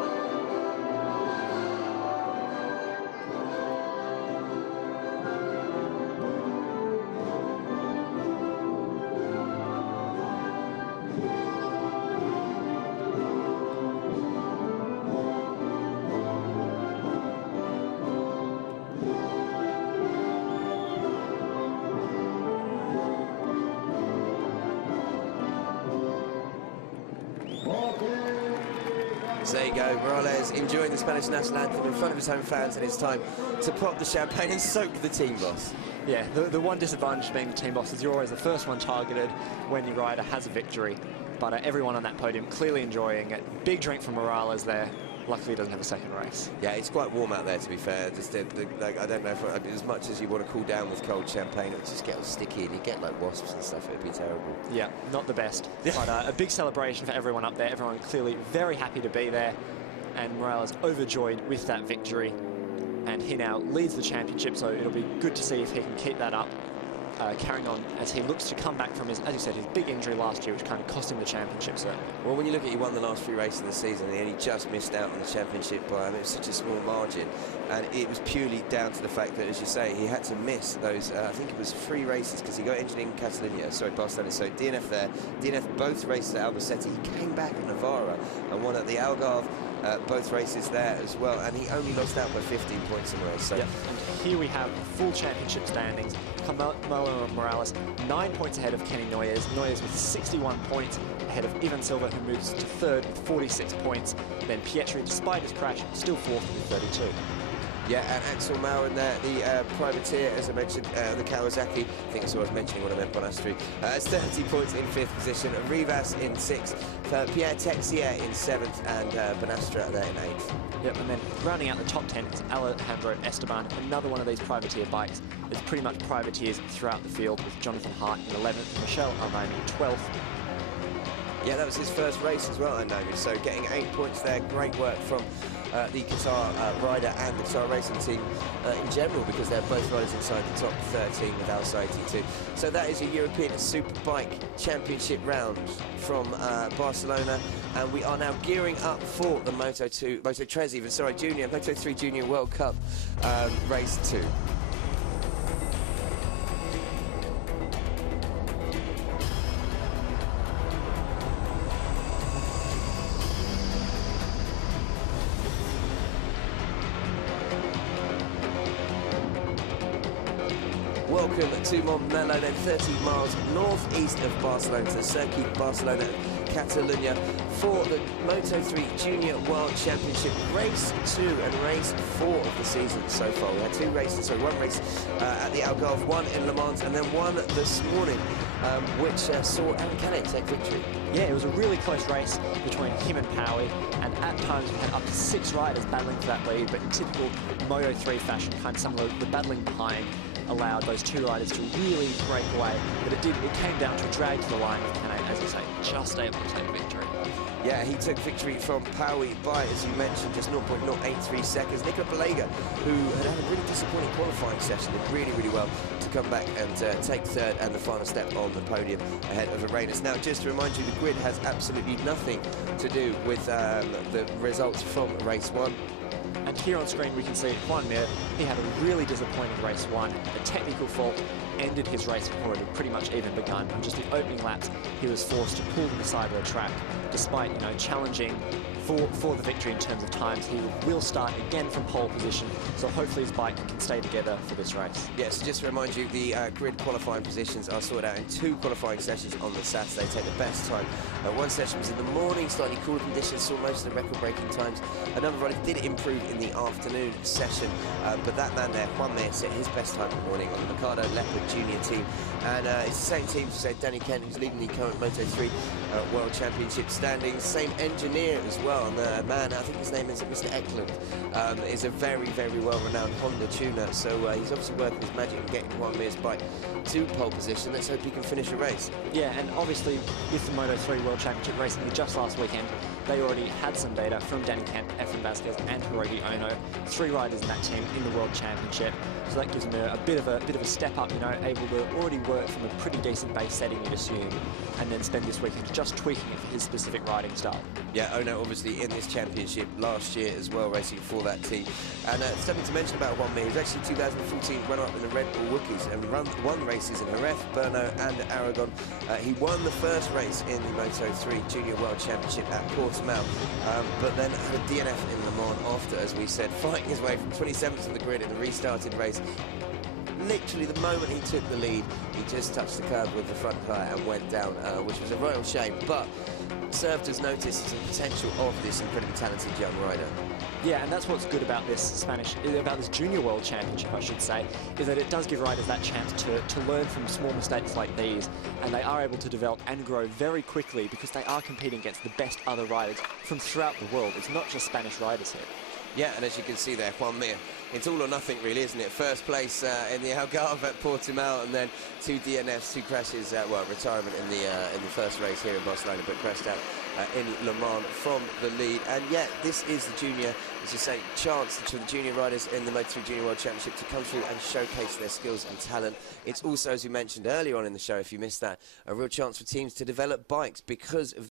So there you go, Morales enjoying the Spanish national anthem in front of his home fans, and it's time to pop the champagne and soak the team boss. Yeah, the one disadvantage being the team boss is you're always the first one targeted when your rider has a victory. But everyone on that podium clearly enjoying it. Big drink from Morales there. Luckily, he doesn't have a second race. Yeah, it's quite warm out there, to be fair. Just like, I don't know if as much as you want to cool down with cold champagne, it would just get all sticky and you get like wasps and stuff. It'd be terrible. Yeah, not the best. But a big celebration for everyone up there. Everyone clearly very happy to be there. And Morales overjoyed with that victory. And he now leads the championship, so it'll be good to see if he can keep that up. Carrying on as he looks to come back from his, as you said, his big injury last year, which kind of cost him the championship, certainly. Well, when you look at, he won the last 3 races of the season, and he just missed out on the championship by, it was such a small margin, and it was purely down to the fact that, as you say, he had to miss those, I think it was 3 races, because he got injured in Barcelona, so DNF there, DNF both races at Albacete, he came back at Navarra and won at the Algarve, both races there as well, and he only lost out by 15 points in the race. So. Yep. And here we have full championship standings. Carmelo Morales 9 points ahead of Kenny Noyes. Noyes with 61 points ahead of Ivan Silva, who moves to 3rd with 46 points. Then Pietri, despite his crash, still 4th with 32. Yeah, and Axel Mauren there, the privateer, as I mentioned, the Kawasaki, I think that's what I was mentioning when I meant Bonastri, has 30 points in 5th position, Rivas in 6th, Pierre Texier in 7th, and Bonastra there in 8th. Yep, and then rounding out the top 10 is Alejandro Esteban, another one of these privateer bikes. There's pretty much privateers throughout the field, with Jonathan Hart in 11th, Michel Armani in 12th. Yeah, that was his first race as well, I noticed, so getting 8 points there, great work from the Qatar rider and the Qatar racing team in general, because they're both riders inside the top 13 with Al-Saiti. So that is a European Superbike Championship round from Barcelona, and we are now gearing up for the Moto3 Junior World Cup race 2. Welcome to Montmeló, then 30 miles northeast of Barcelona, to Circuit Barcelona, Catalunya, for the Moto3 Junior World Championship Race 2 and Race 4 of the season so far. We had 2 races, so 1 race at the Algarve, 1 in Le Mans, and then 1 this morning, which saw Aaron Canet take victory. Yeah, it was a really close race between him and Powie, and at times we had up to 6 riders battling for that lead, but in typical Moto3 fashion, kind of some of the battling behind allowed those 2 riders to really break away, but it came down to a drag to the line with Canet, as you say, just able to take victory. Yeah, he took victory from Powie by, as you mentioned, just 0.083 seconds. Nicola Balega, who had a really disappointing qualifying session, did really well to come back and take 3rd and the final step on the podium ahead of Arenas. Now, just to remind you, the grid has absolutely nothing to do with the results from race 1. And here on screen we can see Juan Mir, he had a really disappointing race 1. A technical fault ended his race before it had pretty much even begun. On just the opening laps, he was forced to pull to the side of the track. Despite, challenging for the victory in terms of times, he will start again from pole position, so hopefully his bike can stay together for this race. Yes, so just to remind you, the grid qualifying positions are sorted out in 2 qualifying sessions on the Saturday. Take the best time. One session was in the morning, slightly cooler conditions, saw most of the record-breaking times. Another rider did improve in the afternoon session, but that man there, Juan Mir, set his best time in the morning on the Ricardo Leopard Junior team. And it's the same team, so Danny Kent, who's leading the current Moto3 World Championship standings. Same engineer as well, and the man, I think his name is Mr. Eklund, is a very well-renowned Honda tuner, so he's obviously working his magic and getting Juan Mir's bike to pole position. Let's hope he can finish a race. Yeah, and obviously with the Moto3 World Championship racing just last weekend, they already had some data from Danny Kent, Efren Vasquez and Hiroki Ono, 3 riders in that team in the World Championship. So that gives him a bit of a step up, able to already work from a pretty decent base setting, you'd assume, and then spend this weekend just tweaking it for his specific riding style. Yeah, Ono obviously in this championship last year as well, racing for that team. And something to mention about Juan Mir, he was actually 2014 runner-up in the Red Bull Wookies and won races in Jerez, Brno and Aragon. He won the first race in the Moto3 Junior World Championship at Portimao, but then had a DNF in Le Mans after, as we said, fighting his way from 27th on the grid in the restarted race. literally the moment he took the lead, he just touched the curb with the front tyre and went down, which was a royal shame, but served as notice to the potential of this incredibly talented young rider. Yeah, and that's what's good about this Junior World Championship, I should say, is that it does give riders that chance to learn from small mistakes like these, and they are able to develop and grow very quickly because they are competing against the best other riders from throughout the world. It's not just Spanish riders here. Yeah, and as you can see there, Juan Mir, it's all or nothing really, isn't it? First place in the Algarve at Portimao, and then 2 DNFs, 2 crashes, well, retirement in the first race here in Barcelona, but crashed out in Le Mans from the lead. And yeah, this is the junior, as you say, chance for the junior riders in the Moto3 Junior World Championship to come through and showcase their skills and talent. It's also, as we mentioned earlier on in the show, if you missed that, a real chance for teams to develop bikes because of